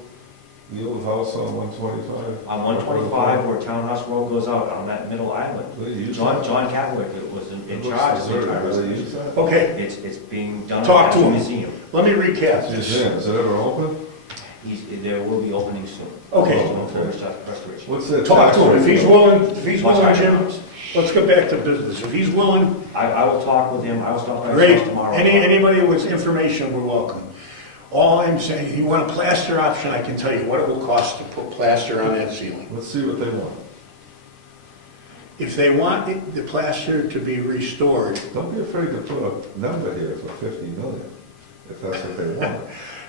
house on 125? On 125, where Townhouse Road goes out on that middle island, Do they use John that? Catwick was in It looks charge of the deserted. entire Do they restoration. use that? Okay, It's being done Talk at to the him. museum. let me recap this. Museum, is it ever open? There will be opening soon. Okay. For restoration. What's that? Talk to him. If he's willing, What's Jim, our- let's get back to business. If he's willing, I will talk with him, I will stop by his great. house tomorrow. Anybody with information, we're welcome. All I'm saying, you want a plaster option, I can tell you what it will cost to put plaster on that ceiling. Let's see what they want. If they want the plaster to be restored, Don't be afraid to put a number here for 50 million, if that's what they want.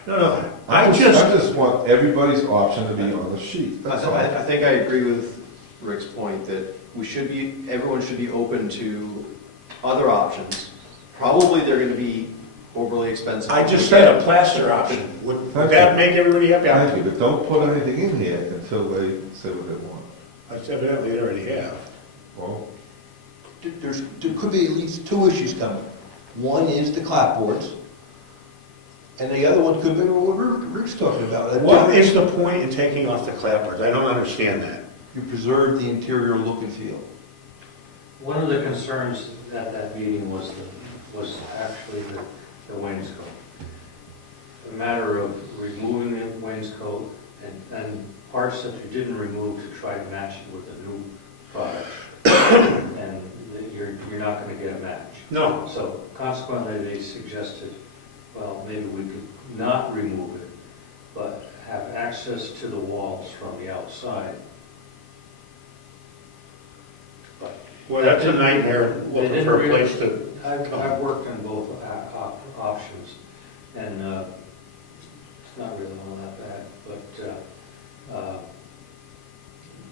no, I just want everybody's option to be on the sheet. That's all. I think I agree with Rick's point that everyone should be open to other options. Probably they're gonna be overly expensive. I just said a plaster option. Would that make everybody happy? Thank you, but don't put anything in here until they say what they want. Evidently, they already have. Well, There could be at least 2 issues coming. One is the clapboards, and the other one could be what Rick's talking about. What is the point in taking off the clapboards? I don't understand that. You preserve the interior look and feel. One of the concerns at that meeting was actually the wainscot. A matter of removing the wainscot and parts that you didn't remove to try to match it with the new product. and you're not gonna get a match. No, So consequently, they suggested, well, maybe we could not remove it, but have access to the walls from the outside. But well, that's a nightmare, they looking didn't for a really- place to, I've worked on both options, and it's not really all that bad, but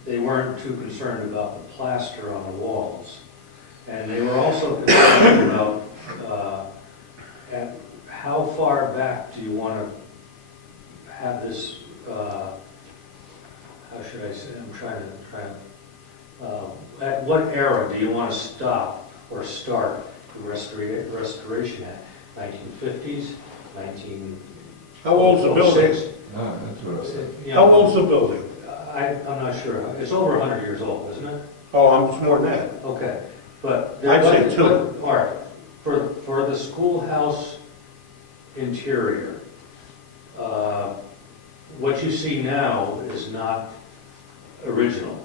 they weren't too concerned about the plaster on the walls. And they were also concerned about at how far back do you want to have this, how should I say, I'm trying to, at what era do you want to stop or start the restoration at? 1950s, 1906? how old's the building? Ah, interesting. You How know, old's the building? I'm not sure. It's over 100 years old, isn't it? Oh, it's more than that. Okay, but. I'd say two. All right, for the schoolhouse interior, what you see now is not original.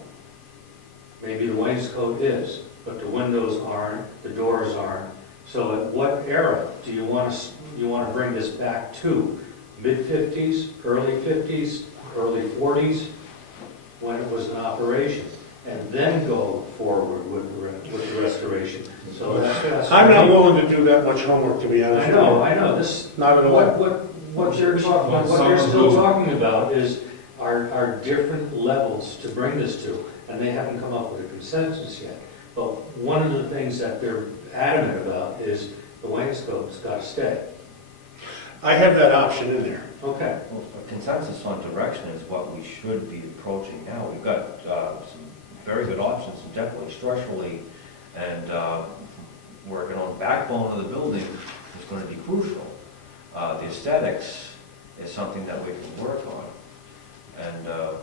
Maybe the wainscot is, but the windows aren't, the doors aren't. So at what era do you want to bring this back to? Mid-50s, early 50s, early 40s, when it was in operation? And then go forward with the restoration. So that's. I'm not willing to do that much homework, to be honest with you. I know, this. Not at all. What you're still talking about is are different levels to bring this to, and they haven't come up with a consensus yet. But one of the things that they're adamant about is the wainscot's got to stay. I have that option in there. Okay. Well, a consensus on direction is what we should be approaching now. We've got some very good options, definitely structurally, and working on the backbone of the building is going to be crucial. The aesthetics is something that we can work on, and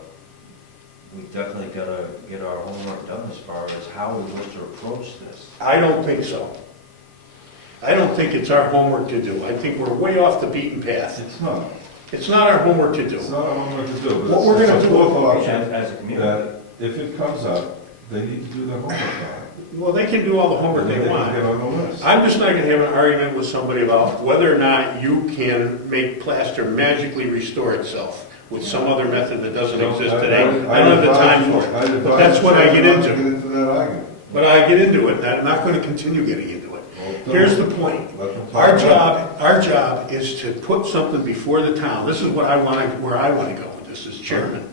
we've definitely got to get our homework done as far as how we wish to approach this. I don't think so. I don't think it's our homework to do. I think we're way off the beaten path. It's not. It's not our homework to do. It's not what we're to do, but What we're it's gonna a do- fourth option As a community. that if it comes up, they need to do their homework on it. Well, they can do all the homework And they then can want. get on the list. I'm just not gonna have an argument with somebody about whether or not you can make plaster magically restore itself with some other method that doesn't exist today. I don't have the time for it. But that's what I get Get into. into that argument. But I get into it, and I'm not gonna continue getting into it. Well, Here's the point. let them talk. Our job is to put something before the town. This is what I want, where I want to go with this as chairman.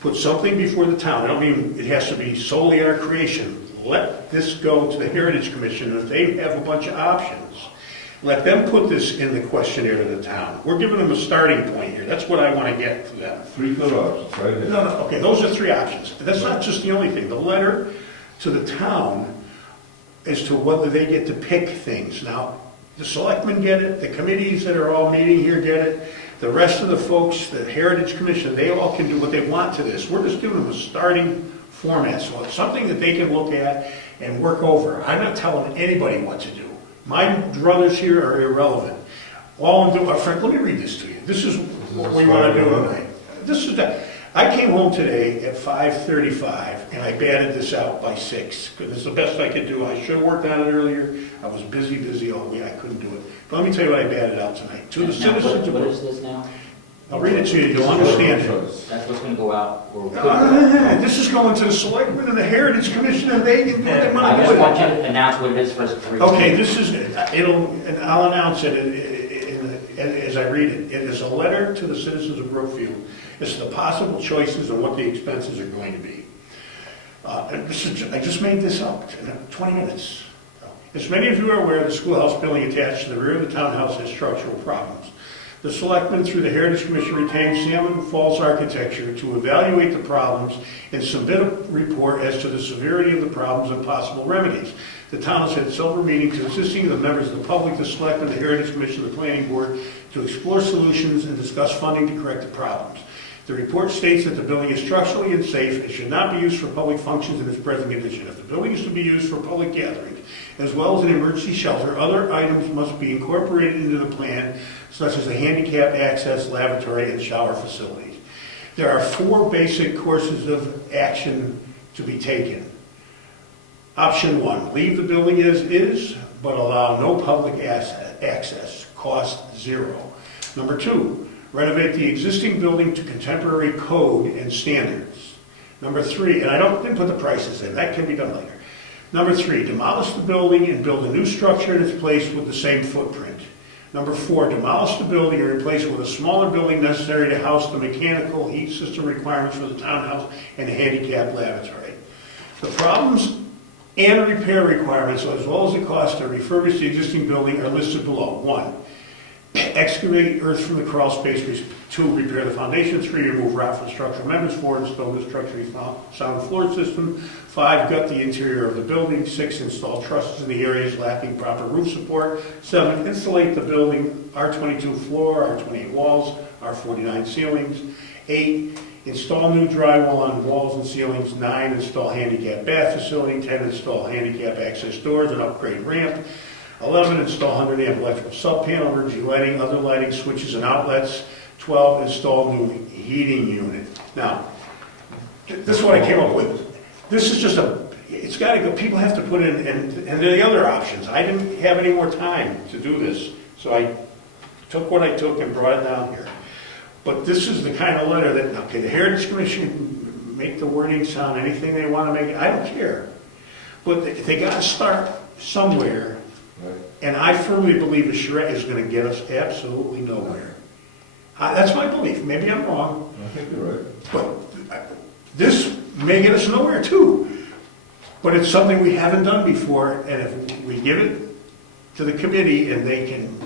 Put something before the town. I don't mean it has to be solely our creation. Let this go to the Heritage Commission, and if they have a bunch of options, let them put this in the questionnaire to the town. We're giving them a starting point here. That's what I want to get for them. Three good options, right here. No, okay, those are three options. But that's not just the only thing. The letter to the town as to whether they get to pick things. Now, the selectmen get it, the committees that are all meeting here get it, the rest of the folks, the Heritage Commission, they all can do what they want to this. We're just giving them a starting format, so it's something that they can look at and work over. I'm not telling anybody what to do. My druthers here are irrelevant. All I'm doing, Frank, let me read this to you. This is what we want to do tonight. This is that. I came home today at 5:35 and I batted this out by 6 because it's the best I could do. I should have worked on it earlier. I was busy all week. I couldn't do it. But let me tell you what I batted out tonight. To the Now, citizens of what is Brookfield. this now? I'll read it to you. You'll understand it. That's what's gonna go out, or could go. This is going to the selectmen and the Heritage Commission and they can do what they I want to just do. want you to announce what it is for us to read. Okay, this is, and I'll announce it as I read it. It is a letter to the citizens of Brookfield. It's the possible choices and what the expenses are going to be. And I just made this up in 20 minutes. As many of you are aware, the schoolhouse building attached to the rear of the townhouse has structural problems. The selectmen, through the Heritage Commission, retained Salmon Falls Architecture to evaluate the problems and submit a report as to the severity of the problems and possible remedies. The town has had several meetings consisting of the members of the public, the selectmen, the Heritage Commission, the planning board, to explore solutions and discuss funding to correct the problems. The report states that the building is structurally unsafe and should not be used for public functions in its present condition. If the building is to be used for public gatherings, as well as an emergency shelter, other items must be incorporated into the plan, such as a handicap access, lavatory, and shower facilities. There are 4 basic courses of action to be taken. Option 1, leave the building as is, but allow no public access, cost 0. Number 2, renovate the existing building to contemporary code and standards. Number 3, and I didn't put the prices in, that can be done later. Number 3, demolish the building and build a new structure in its place with the same footprint. Number 4, demolish the building and replace it with a smaller building necessary to house the mechanical heat system requirements for the townhouse and the handicap lavatory. The problems and repair requirements, as well as the cost to refurbish the existing building, are listed below. 1, excavate earth from the crawl space. 2, repair the foundation. 3, remove rock from structural members. 4, install the structurally sound floor system. 5, gut the interior of the building. 6, install trusses in the areas lacking proper roof support. 7, insulate the building R22 floor, R28 walls, R49 ceilings. 8, install new drywall on walls and ceilings. 9, install handicap bath facility. 10, install handicap access doors and upgrade ramp. 11, install 100 amp electrical sub-panel, emergency lighting, other lighting switches and outlets. 12, install new heating unit. Now, this is what I came up with. This is just it's got to go, people have to put in, and there are the other options. I didn't have any more time to do this, so I took what I took and brought it down here. But this is the kind of letter that, okay, the Heritage Commission can make the wording sound anything they want to make it, I don't care. But they got to start somewhere, Right. and I firmly believe the charrette is going to get us absolutely nowhere. That's my belief. Maybe I'm wrong, I think you're right. but this may get us nowhere too. But it's something we haven't done before, and if we give it to the committee and they can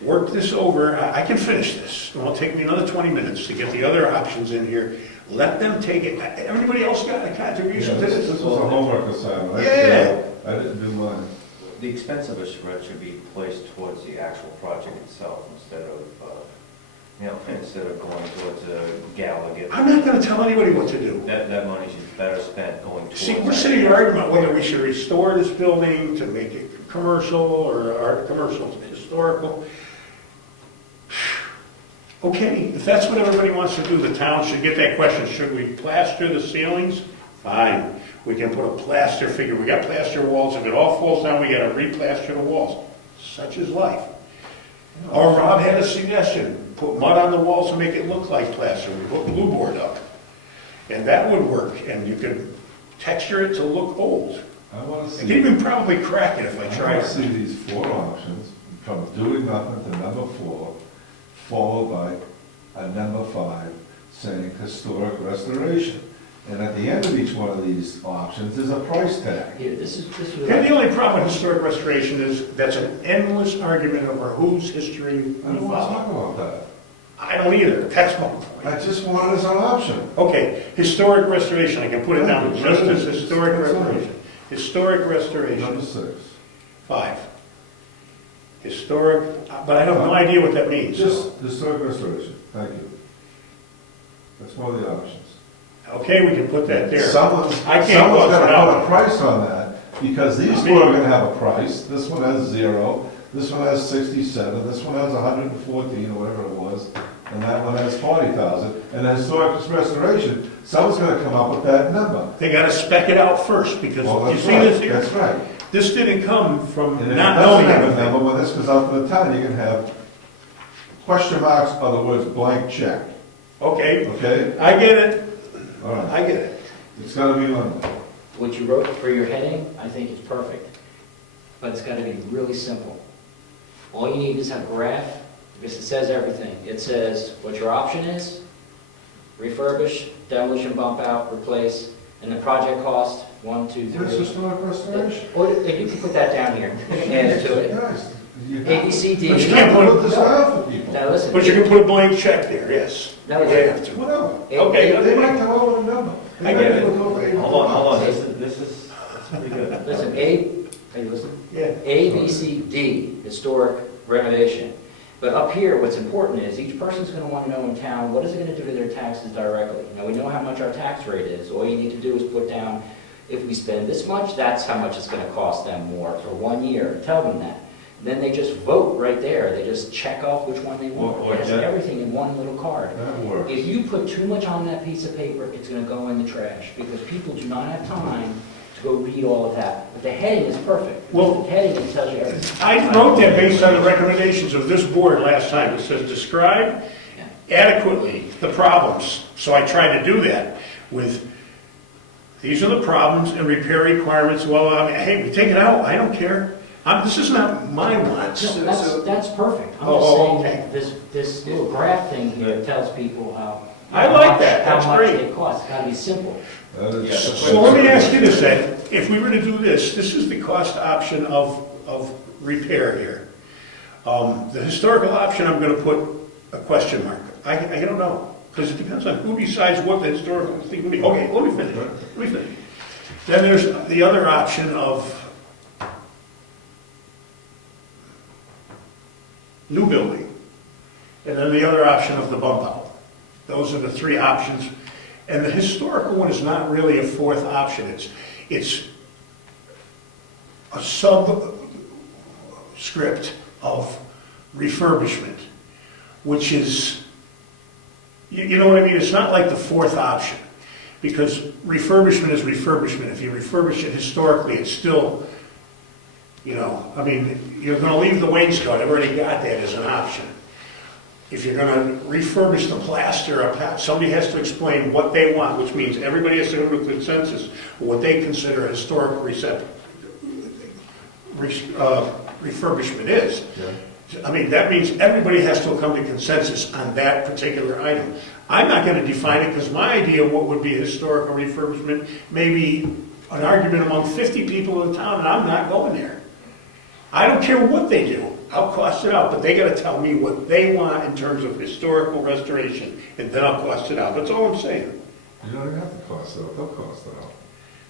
work this over, I can finish this. It won't take me another 20 minutes to get the other options in here. Let them take it. Everybody else got a contribution Yeah, to this this? was a homework assignment. Yeah. I didn't do mine. The expense of a charrette should be placed towards the actual project itself instead of, instead of going towards a Gallagher. I'm not going to tell anybody what to do. That money should be better spent going towards. See, we're sitting here arguing about whether we should restore this building to make it commercial or art commercial, historical. Okay, if that's what everybody wants to do, the town should get that question. Should we plaster the ceilings? Fine. We can put a plaster figure. We got plaster walls. If it all falls down, we got to replaster the walls. Such is life. Or Rob had a suggestion. Put mud on the walls and make it look like plaster. We put blue board up. And that would work. And you could texture it to look old. I want to I see. could even probably crack it if I I tried. want to see these 4 options, from doing nothing to number 4, followed by a number 5 saying historic restoration. And at the end of each one of these options is a price tag. Here, this was. And the only problem with historic restoration is that's an endless argument over whose history we I don't want to follow. talk about that. I don't either. That's my point. I just want it as an option. Okay, historic restoration, I can put it down just as historic restoration. Historic Number restoration, 6. 5. Historic, but I have no idea what that means. Just historic restoration, thank you. That's one of the options. Okay, we can put that there. Someone's I can't got bust to it put out. a price on that, because these 4 are going to have a price. This one has 0, this one has 67, this one has 114, or whatever it was, and that one has 40,000. And the historic restoration, someone's going to come up with that number. They gotta spec it out first, because Well, you that's see right, this here? that's right. This didn't come from And if it not doesn't knowing have a anything. number, when this goes out to the town, you can have question marks, other words, blank check, Okay, okay? I get it, All right, I get it. it's got to be numbered. What you wrote for your heading, I think is perfect, but it's gotta be really simple. All you need is have a graph, because it says everything. It says what your option is, refurbish, demolition, bump out, replace, and the project cost, 1, 2, It's 3. historic restoration. Or you can put that down here, you can add it to it. Yes. You A, B, C, D. But You you can't can't put- put this out for people. Now listen. But you can put a blank check there, yes. No, You have to. Whatever. Okay, They might come up with a number. I get it. Hold on, that's pretty good. Listen, are you listening? Yeah. A, B, C, D, historic renovation. But up here, what's important is each person's going to want to know in town, what is it going to do to their taxes directly? Now, we know how much our tax rate is. All you need to do is put down, if we spend this much, that's how much it's going to cost them more for 1 year. Tell them that. Then they just vote right there. They just check off which one they want. Or It has Jen- everything in one little card. That works. If you put too much on that piece of paper, it's going to go in the trash because people do not have time to go read all of that. But the heading is perfect. Well, The heading, it tells you everything. I wrote that based on the recommendations of this board last time. It says, describe adequately the problems. So I tried to do that with, these are the problems and repair requirements. Well, hey, we take it out, I don't care. This is not my wants. No, that's perfect. I'm Oh, just saying that this little graph thing here tells people how. I like that. That's how much great. they cost. It's gotta be simple. That is- So let me ask you this then, if we were to do this, this is the cost option of repair here. The historical option, I'm gonna put a question mark. I don't know, because it depends on who decides what the historical thing would be. Okay, let me finish. Then there's the other option of new building, and then the other option of the bump out. Those are the three options. And the historical one is not really a fourth option. It's a subscript of refurbishment, which is, you know what I mean? It's not like the fourth option, because refurbishment is refurbishment. If you refurbish it historically, it's still, you know, I mean, you're gonna leave the wainscot, I've already got that as an option. If you're gonna refurbish the plaster, somebody has to explain what they want, which means everybody has to go to a consensus on what they consider a historic refurbishment is. I mean, that means everybody has to come to consensus on that particular item. I'm not gonna define it, because my idea of what would be a historical refurbishment may be an argument among 50 people in the town, and I'm not going there. I don't care what they do. I'll cost it out, but they gotta tell me what they want in terms of historical restoration, and then I'll cost it out. That's all I'm saying. You don't even have to cost it out, they'll cost it out.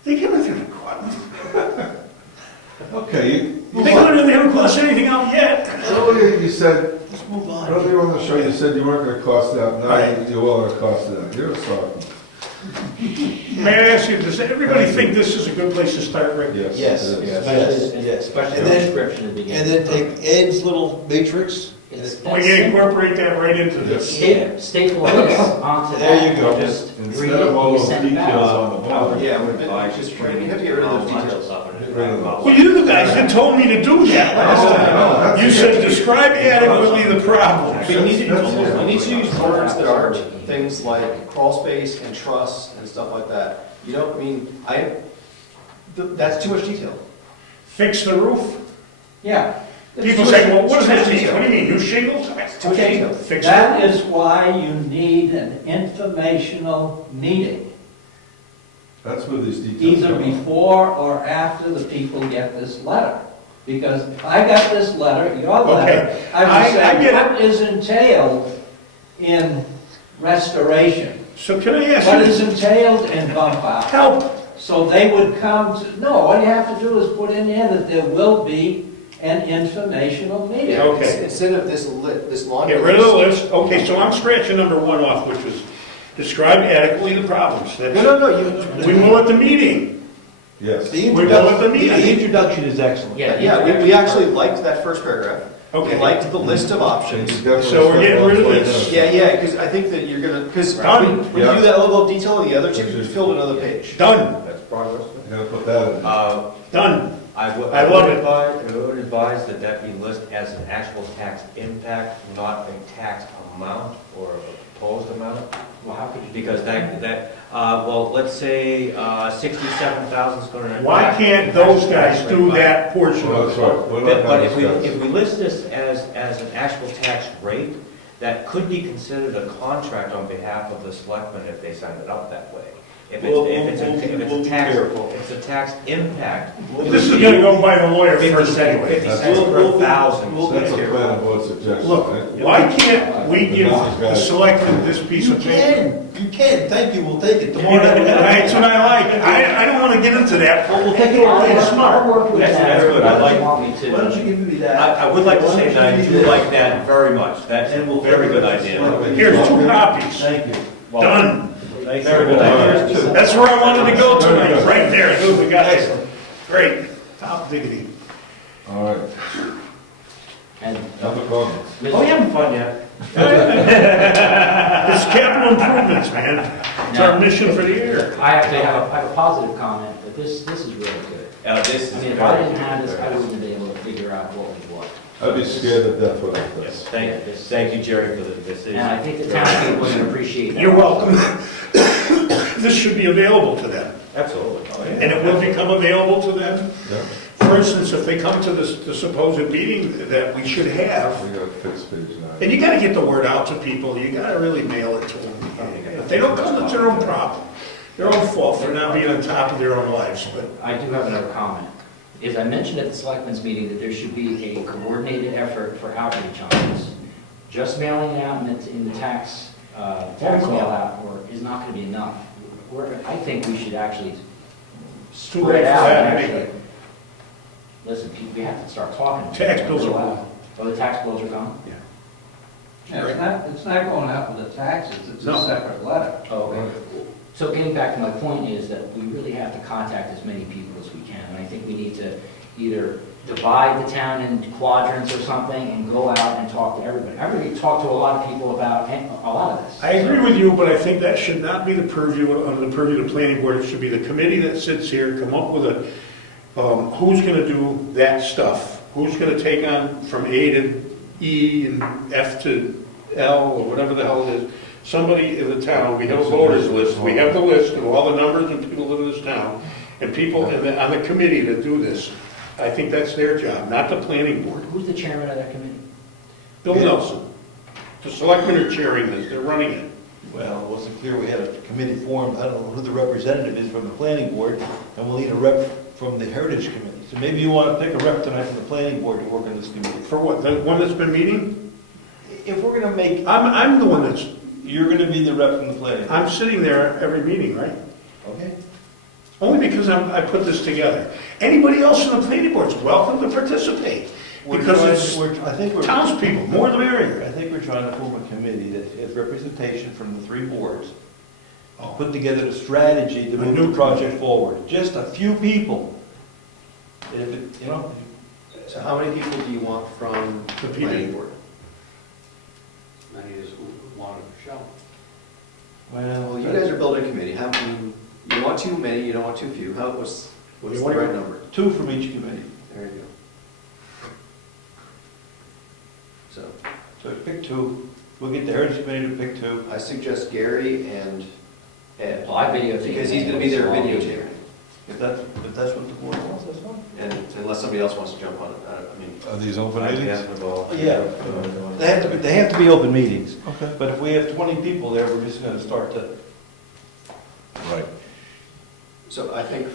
They haven't cost. Okay, They haven't cost anything out yet. earlier you said, Let's move on. earlier on the show, you said you weren't gonna cost it out, now Right. you're willing to cost it out. You're sorry. May I ask you, does everybody think this is a good place to start, Rick? Yes. Yes, it is. yes, yes. Especially And the then- description at the beginning. And then take Ed's little matrix. It's We that can simple. incorporate that right into this. Staple this onto that. There you go. Just Instead read it, of all you those send it back. details on the bottom. Yeah, I would advise just, you have to get rid of those details. Well, you the guys that told me to do that last time. You said describe adequately the problems. But you need to That's- you need to use words that aren't things like crawl space and truss and stuff like that. You don't, I mean, that's too much detail. Fix the roof. Yeah. People say, well, what does that mean? What do you mean, new shingles? Too much Okay, detail. Fix the that roof. is why you need an informational meeting, That's where these details either come from. before or after the people get this letter. Because if I got this letter, your letter, Okay. I would I say, get it. what is entailed in restoration? So can I ask What you, is entailed in bump out? help, So they would come to, no, all you have to do is put in there that there will be an informational meeting. Okay. Instead of this laundry. get rid of the list. Okay, so I'm scratching number one off, which was describe adequately the problems. That's- No, We will at the meeting. Yes. The We're done with the introduction, meeting. the introduction is excellent. Yeah, we actually liked that first paragraph. Okay. We liked the list of options. So we're getting rid of this. Yeah, because I think that you're gonna, because Done. when you do that level of detail, the other two, you filled another page. Done, That's progress. You gotta put that in. done. I would I love it. advise that that be listed as an actual tax impact, not a tax amount or a proposed amount. Well, how could you? Because well, let's say 67,000 is going to. Why can't those guys do that portion Well, of that's it? right. We're not But gonna if discuss. we list this as an actual tax rate, that could be considered a contract on behalf of the selectmen if they sign it up that way. If We'll it's be a tax, careful. it's a tax impact. This is gonna go by the lawyer first anyway. 50 cents per thousand. That's a planning board suggestion, Look, right? why can't we give the selectmen this piece You of paper? can, thank you, we'll take it. Tomorrow night, That's what I like. I don't wanna get into that. we'll take it all. It's smart. I'll work with That's that. good. I What like- do you want me to? Why don't you give me that? I would like to say that I do like that very much. That's a very good idea. Here's 2 copies. Thank you. Done. Very good idea. That's where I wanted to go tonight, right there. Good, we got it. Great. Top diggity. All right, And other comments? Oh, you having fun yet? It's capital improvements, man. It's our mission for the year. I have a positive comment, that this is really good. This I is mean, if I very- didn't have this, I wouldn't have been able to figure out what was what. I'd be scared to death without Yes, this. thank you, Jerry, for the decision. And I think the townspeople are going to appreciate that. You're welcome. This should be available to them, Absolutely. and it will become available to them. Yeah, For instance, if they come to the supposed meeting that we should have, we got fixed page 9. and you gotta get the word out to people, you gotta really mail it to them. If they don't come, it's their own problem, their own fault for not being on top of their own lives, but I do have another comment. As I mentioned at the selectmen's meeting, that there should be a coordinated effort for outreach on this. Just mailing it out in the tax mail out is not gonna be enough. I think we should actually it's too spread late for out that and anyway. actually, listen, we have to start talking. Tax bills are coming. Oh, the tax bills are coming? Yeah, it's not going out with the taxes, it's a No. separate letter. Oh, okay. So getting back to my point is that we really have to contact as many people as we can. And I think we need to either divide the town into quadrants or something and go out and talk to everybody. I've already talked to a lot of people about a lot of this. I agree with you, but I think that should not be the purview, under the purview of the planning board. It should be the committee that sits here, come up with who's gonna do that stuff? Who's gonna take on from A to E and F to L, or whatever the hell it is? Somebody in the town, we have a voters list, we have the list of all the numbers and people live in this town, and people on the committee that do this. I think that's their job, not the planning board. Who's the chairman of that committee? Bill Nelson, the selectmen are chairing this, they're running it. Well, it wasn't clear we had a committee formed, I don't know who the representative is from the planning board, and we'll need a rep from the heritage committee. So maybe you want to pick a rep tonight from the planning board to work on this committee. For what, the one that's been meeting? If we're gonna make, I'm the one that's, you're gonna be the rep from the planning board. I'm sitting there every meeting, right? Okay. Only because I put this together. Anybody else in the planning board's welcome to participate, because I think it's townspeople, more the merrier. I think we're trying to form a committee that has representation from the three boards. Oh. Put together a strategy to A move new the project forward. Just a few people. If it, you know, So how many people do you want from The the people. planning board? Many as wanted to show. Well, you guys are building a committee, how, you want too many, you don't want too few, what's What do the you want? right number? 2 from each committee. There you go. So, So pick 2. We'll get the heritage committee to pick 2. I suggest Gary and Ed, Well, I videotaped. because he's gonna be there videotaping. If that's what the board wants, that's fine. And unless somebody else wants to jump on it, I mean, Are these open meetings? Yeah. They have to be open meetings. Okay. But if we have 20 people there, we're just gonna start to, Right. so I think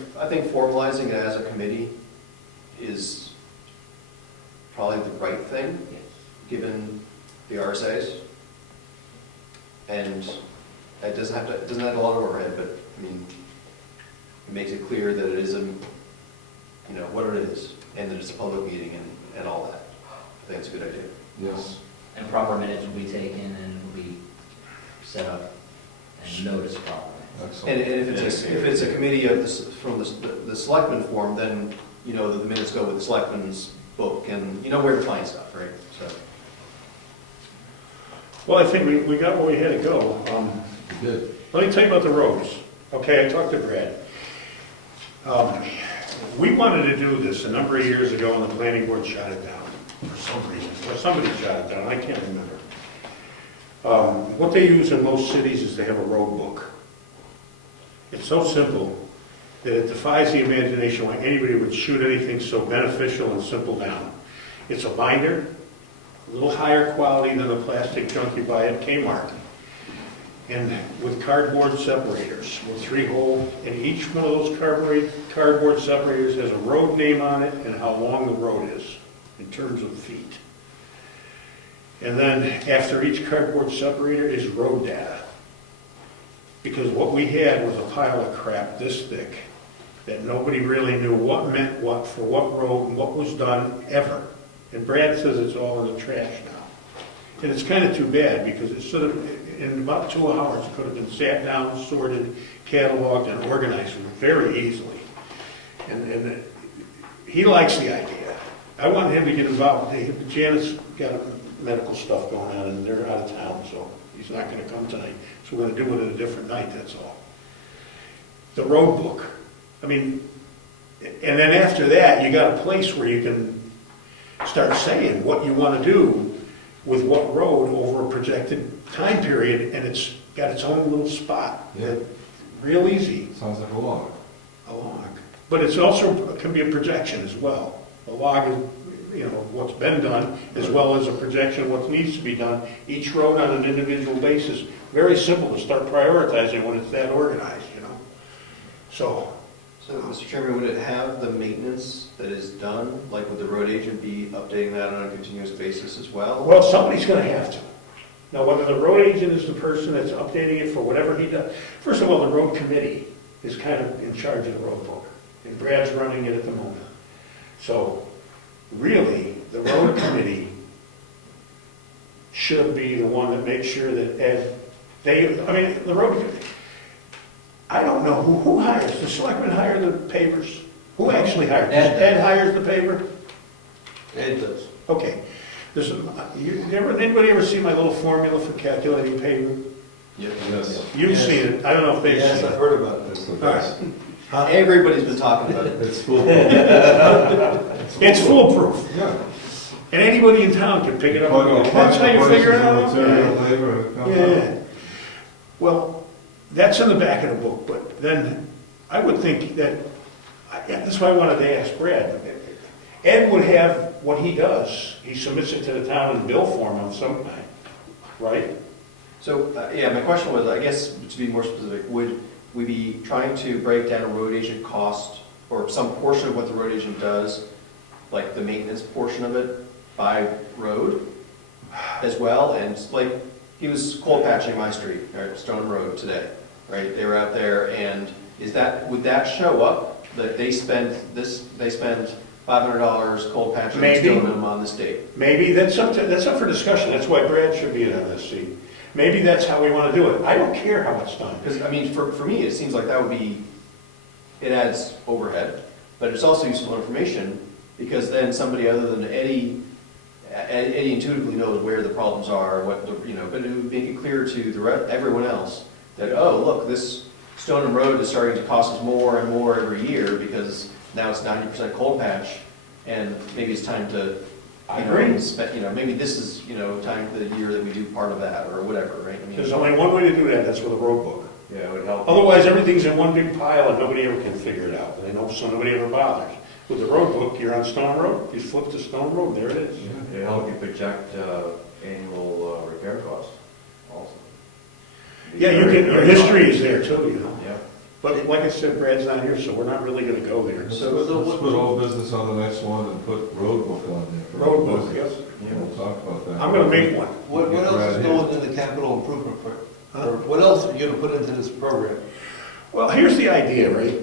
formalizing it as a committee is probably the right thing, given the RSAs. And it doesn't have a lot of overhead, but, I mean, it makes it clear that it is what it is, and that it's a public meeting and all that. I think it's a good idea. Yes. And proper minutes will be taken and will be set up and noticed properly. Excellent. And if it's a committee of from the selectmen form, then, the minutes go with the selectmen's book, and you know where to find stuff, right? So, Well, I think we got where we had to go. Good. Let me tell you about the roads. Okay, I talked to Brad. We wanted to do this a number of years ago, and the planning board shot it down for some reason, or somebody shot it down, I can't remember. What they use in most cities is they have a road book. It's so simple that it defies the imagination why anybody would shoot anything so beneficial and simple down. It's a binder, a little higher quality than the plastic junk you buy at Kmart, and with cardboard separators, with 3-hole, and each one of those cardboard separators has a road name on it and how long the road is in terms of feet. And then after each cardboard separator is road data. Because what we had was a pile of crap this thick that nobody really knew what meant what for what road and what was done ever. And Brad says it's all in the trash now. And it's kind of too bad, because it sort of, in about 2 hours, it could have been sat down, sorted, cataloged, and organized very easily. And he likes the idea. I want him to get involved. Janet's got medical stuff going on, and they're out of town, so He's not gonna come tonight, so we're gonna do it at a different night, that's all. The road book, I mean, and then after that, you got a place where you can start saying what you wanna do with what road over a projected time period, and it's got its own little spot. Yeah. Real easy. Sounds like a log. A log. But it's also, it can be a projection as well. A log is, you know, what's been done, as well as a projection of what needs to be done, each road on an individual basis. Very simple to start prioritizing when it's that organized, you know? So, So, Mr. Chairman, would it have the maintenance that is done? Like, would the road agent be updating that on a continuous basis as well? well, somebody's gonna have to. Now, whether the road agent is the person that's updating it for whatever he does, first of all, the road committee is kind of in charge of the road book, and Brad's running it at the moment. So, really, the road committee should be the one that makes sure that the road committee, I don't know, who hires? The selectmen hire the pavers? Who actually hires? Ed hires the paver? Ed does. Okay. Anybody ever see my little formula for calculating pavement? Yes. You've seen it, I don't know if they've Yes, seen I've it. heard about it. It's the All best. right. Everybody's been talking about it. It's foolproof. It's foolproof, Yeah. and anybody in town can pick it up and go, that's how you figure it out? Material, Okay. labor, it comes Yeah. out. Well, that's in the back of the book, but then I would think that, that's why I wanted to ask Brad. Ed would have what he does, he submits it to the town in bill form of some kind, right? So, yeah, my question was, I guess, to be more specific, would we be trying to break down a road agent cost, or some portion of what the road agent does, like the maintenance portion of it, by road as well? And like, he was cold patching my street, or Stone Road today, right? They were out there, and would that show up, that they spend $500 cold patching Maybe. Stoneham on this date? Maybe, that's up for discussion, that's why Brad should be in on this seat. Maybe that's how we want to do it. I don't care how it's done. Because, I mean, for me, it seems like that would be, it adds overhead, but it's also useful information, because then somebody other than Eddie intuitively knows where the problems are, but it would make it clear to everyone else that, oh, look, this Stoneham Road is starting to cost us more and more every year, because now it's 90% cold patch, and maybe it's time to, maybe this is, time for the year that we do part of that, or whatever, right? I mean, There's only one way to do that, that's with a road book. Yeah, it would help. Otherwise, everything's in one big pile and nobody ever can figure it out. So nobody ever bothers. With the road book, you're on Stone Road, you flip to Stone Road, there it is. It would help you project annual repair costs also. Yeah, your history is there too, Yeah. But like I said, Brad's not here, so we're not really gonna go there. Let's put old business on the next one and put road book on there. Road book, yes. Yeah, we'll talk about that. I'm gonna make one. What else is going in the capital improvement program? Or what else are you gonna put into this program? Well, here's the idea, right?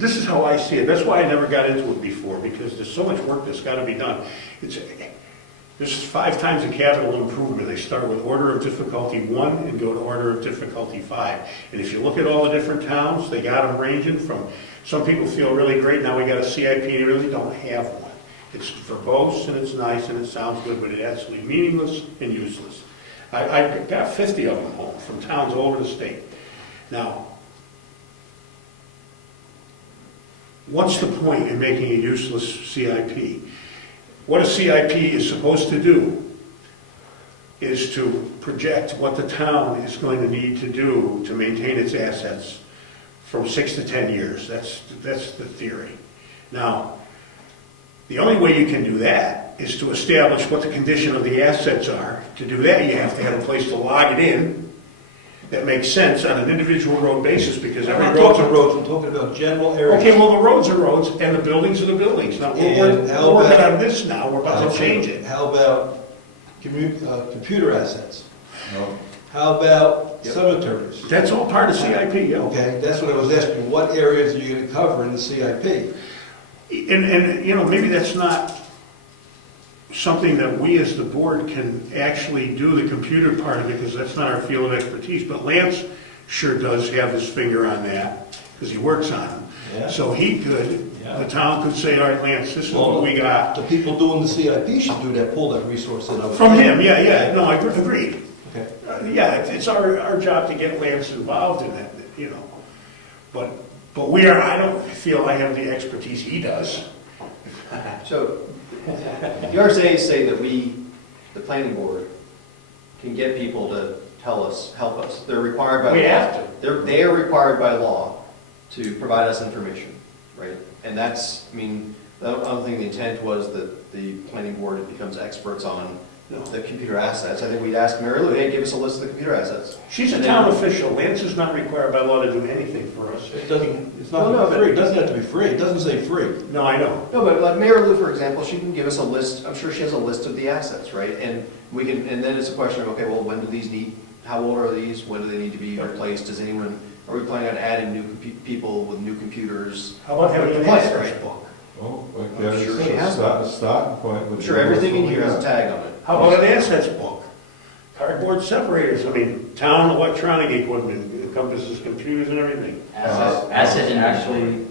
This is how I see it. That's why I never got into it before, because there's so much work that's gotta be done. There's 5 times the capital improvement. They start with order of difficulty 1 and go to order of difficulty 5. And if you look at all the different towns, they got them ranging from, some people feel really great, now we got a CIP, and they really don't have one. It's verbose, and it's nice, and it sounds good, but it's absolutely meaningless and useless. I got 50 of them home from towns all over the state. Now, what's the point in making a useless CIP? What a CIP is supposed to do is to project what the town is going to need to do to maintain its assets from 6 to 10 years. That's the theory. Now, the only way you can do that is to establish what the condition of the assets are. To do that, you have to have a place to log it in that makes sense on an individual road basis, because every I'm not road's talking roads, I'm talking about general areas. Okay, well, the roads are roads, and the buildings are the buildings. Now, we're And how working about- on this now, we're about to change it. How about computer assets? No. How about cemeteries? That's all part of CIP, yeah. Okay, that's what I was asking, what areas are you gonna cover in the CIP? And, maybe that's not something that we as the board can actually do, the computer part of it, because that's not our field of expertise, but Lance sure does have his finger on that, because he works on them. Yeah. So he could, the town could say, all right, Lance, this is what we got. The people doing the CIP should do that, pull that resource in. From him, yeah, no, I agreed. Okay. yeah, it's our job to get Lance involved in that, you know. But I don't feel I have the expertise he does. So, the RSA's say that we, the planning board, can get people to help us. They're required by law. We have to. They are required by law to provide us information, right? And that's, I mean, I don't think the intent was that the planning board becomes experts on the computer assets. I think we'd ask Mary Lou, hey, give us a list of the computer assets. She's a town official. Lance is not required by law to do anything for us. It doesn't, it's Well, no, not free, it doesn't have to be free, it doesn't say free. No, I know. No, but like Mary Lou, for example, she can give us a list, I'm sure she has a list of the assets, right? And we can, and then it's a question of, okay, well, when do these need, how old are these? When do they need to be replaced? Does anyone, are we planning on adding new people with new computers? How about having an Right. assets book? Oh, like I'm Gary sure said, she has starting point. I'm with sure the everything in list here we has a got. tag on it. How about an assets book? Cardboard separators, I mean, town electronic equipment encompasses computers and everything. Asset inventory. Actually,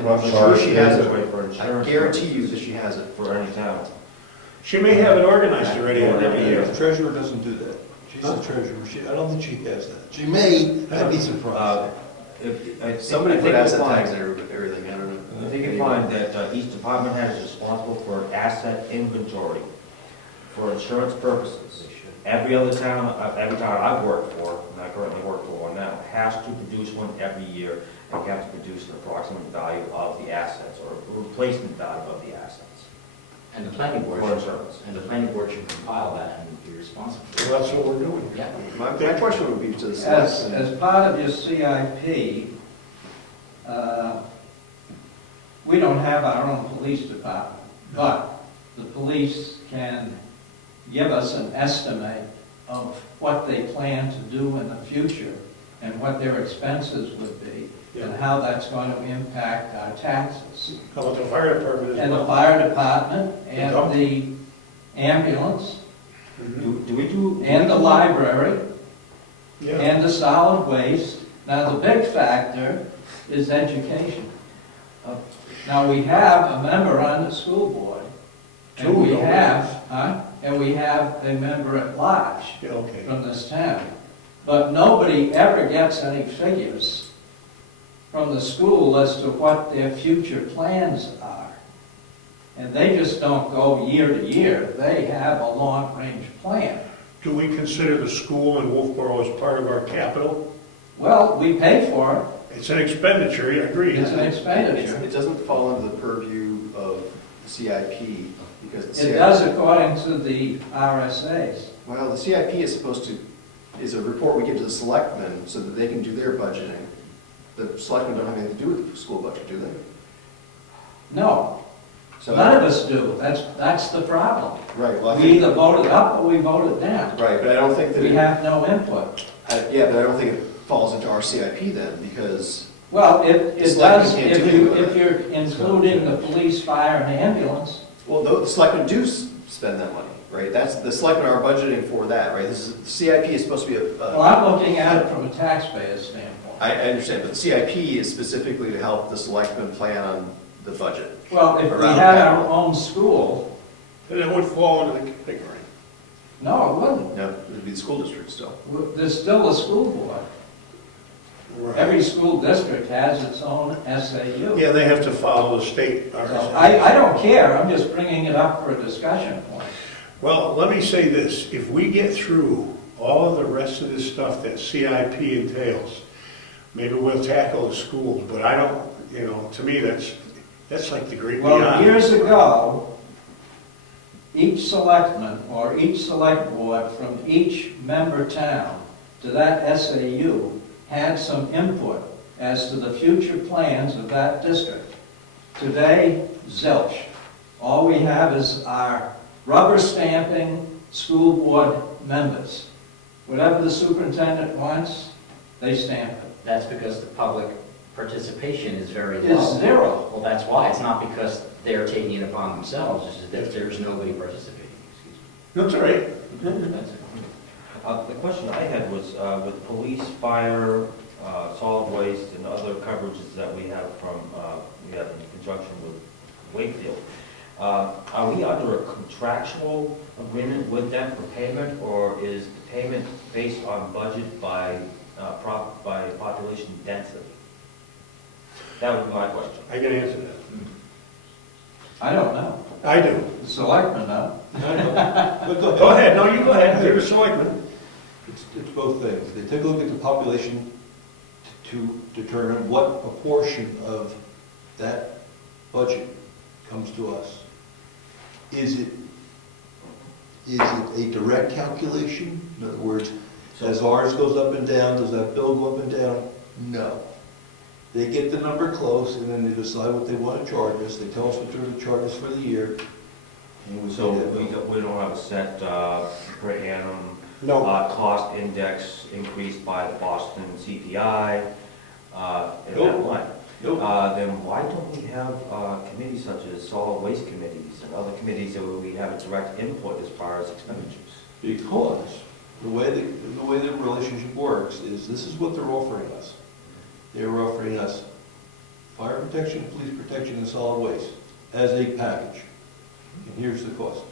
Well, I'm sure she has it. For I insurance guarantee you that purposes she has it. for any town. She may have it organized already. Every year. The treasurer doesn't do that. She's the treasurer, I don't think she has that. She may, I'd be surprised. Somebody put asset tags and everything, I don't know. I think you find that each department head is responsible for an asset inventory for insurance purposes. Every other town, every town I've worked for, and I currently work for one now, has to produce one every year, and you have to produce an approximate value of the assets, or a replacement value of the assets And the planning board for should, insurance. and the planning board should compile that and be responsible. Well, that's what we're doing. Yeah. My question would be to the As, select. as part of your CIP, we don't have our own police department, but the police can give us an estimate of what they plan to do in the future and what their expenses would be and how that's going to impact our taxes. How about the fire department as And the well? fire department and the ambulance Mhm. Do we do? and the library Yeah. and the solid waste. Now, the big factor is education. Now, we have a member on the school board, and Two, we don't we? and we have a member at large Yeah, okay. from this town. But nobody ever gets any figures from the school as to what their future plans are. And they just don't go year to year. They have a long-range plan. Do we consider the school in Wolfboro as part of our capital? Well, we pay for it. It's an expenditure, I agree. It's an expenditure. It doesn't fall under the purview of the CIP, because the It CIP... does according to the RSAs. Well, the CIP is supposed to, is a report we give to the selectmen so that they can do their budgeting. The selectmen don't have anything to do with the school budget, do they? No, So none of us do. That's the problem. Right, well, I We think, either vote it up or we vote it down. right, but I don't think that, We have no input. yeah, but I don't think it falls into our CIP then, because, Well, it The selectmen does, can't if do anything with if you're including the police, fire, and ambulance. well, no, the selectmen do spend that money, right? That's, the selectmen are budgeting for that, right? This is, the CIP is supposed to be Well, I'm looking at it from a taxpayer's standpoint. I understand, but the CIP is specifically to help the selectmen plan on the budget. Well, if we Around had that. our own school, And it would fall into the category. no, it wouldn't. No, it would be the school district still. There's still a school board. Every school district has its own SAU. Yeah, they have to follow the state So RSA. I don't care, I'm just bringing it up for a discussion point. Well, let me say this, if we get through all of the rest of this stuff that CIP entails, maybe we'll tackle the schools, but I don't, you know, to me, that's like the great Well, beyond. years ago, each selectman or each select board from each member town to that SAU had some input as to the future plans of that district. Today, zilch. All we have is our rubber stamping school board members. Whatever the superintendent wants, they stamp it. That's because the public participation is very It's low. zero. Well, that's why. It's not because they're taking it upon themselves, it's just that there's nobody participating. Excuse me. That's all right. That's it. The question I had was, with police, fire, solid waste, and other coverages that we have from, we have in conjunction with Wakefield, Are we under a contractual agreement with them for payment, or is the payment based on budget by population density? That would be my question. I can answer that. I don't know. I do. The selectmen know. But Go ahead, no, you go ahead, you're a selectman. It's both things. They take a look at the population to determine what a portion of that budget comes to us. Is it a direct calculation? In other words, as ours goes up and down, does that bill go up and down? No. They get the number close, and then they decide what they want to charge us. They tell us what they're going to charge us for the year. And So we don't have a set per annum No, cost index increased by the Boston CPI in that Nope. line. Nope. Then why don't we have committees such as solid waste committees and other committees that we have a direct input as far as expenditures? Because the way the relationship works is this is what they're offering us. They're offering us fire protection, police protection, and solid waste as a package. And here's the cost.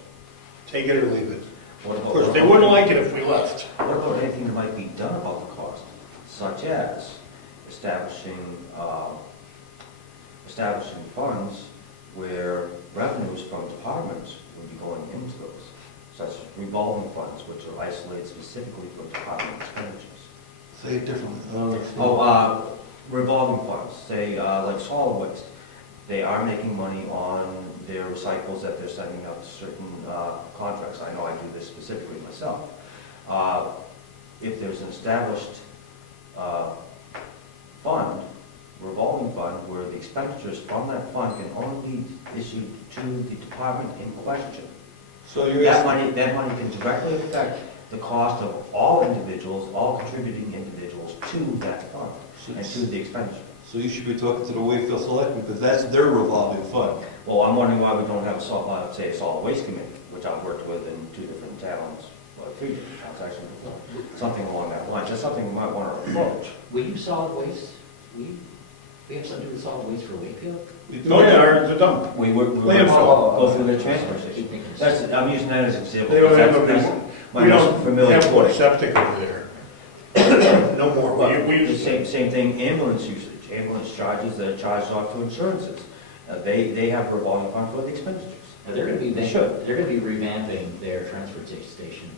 take it or leave it. What Of about- course, they wouldn't like it if we left. What about anything that might be done about the cost, such as establishing funds where revenues from departments would be going into those, such as revolving funds, which are isolated specifically for department expenditures? Say it differently. Revolving funds, say, like solid waste, they are making money on their recycles that they're sending out to certain contracts. I know I do this specifically myself. If there's an established fund, revolving fund, where the expenditures from that fund can only be issued to the department in question, So you're that asking, money can directly affect the cost of all individuals, all contributing individuals to that fund and to the expenditure. so you should be talking to the Wakefield Selectmen, because that's their revolving fund. Well, I'm wondering why we don't have a say a solid waste committee, which I've worked with in 2 different towns, or 3 different towns actually before. Something along that line, just something we might want to approach. We use solid waste, we have something to do with solid waste for Wakefield? No, yeah, it's a dump. We would Landfill. go through the transfer station. I'm using that as an example. They don't have That's a, my we most don't familiar have point. a septic over there. No more. We The same thing, ambulance usage, ambulance charges that are charged off to insurances. They have revolving fund for the expenditures. Now, they're gonna be, They should. they're gonna be revamping their transfer station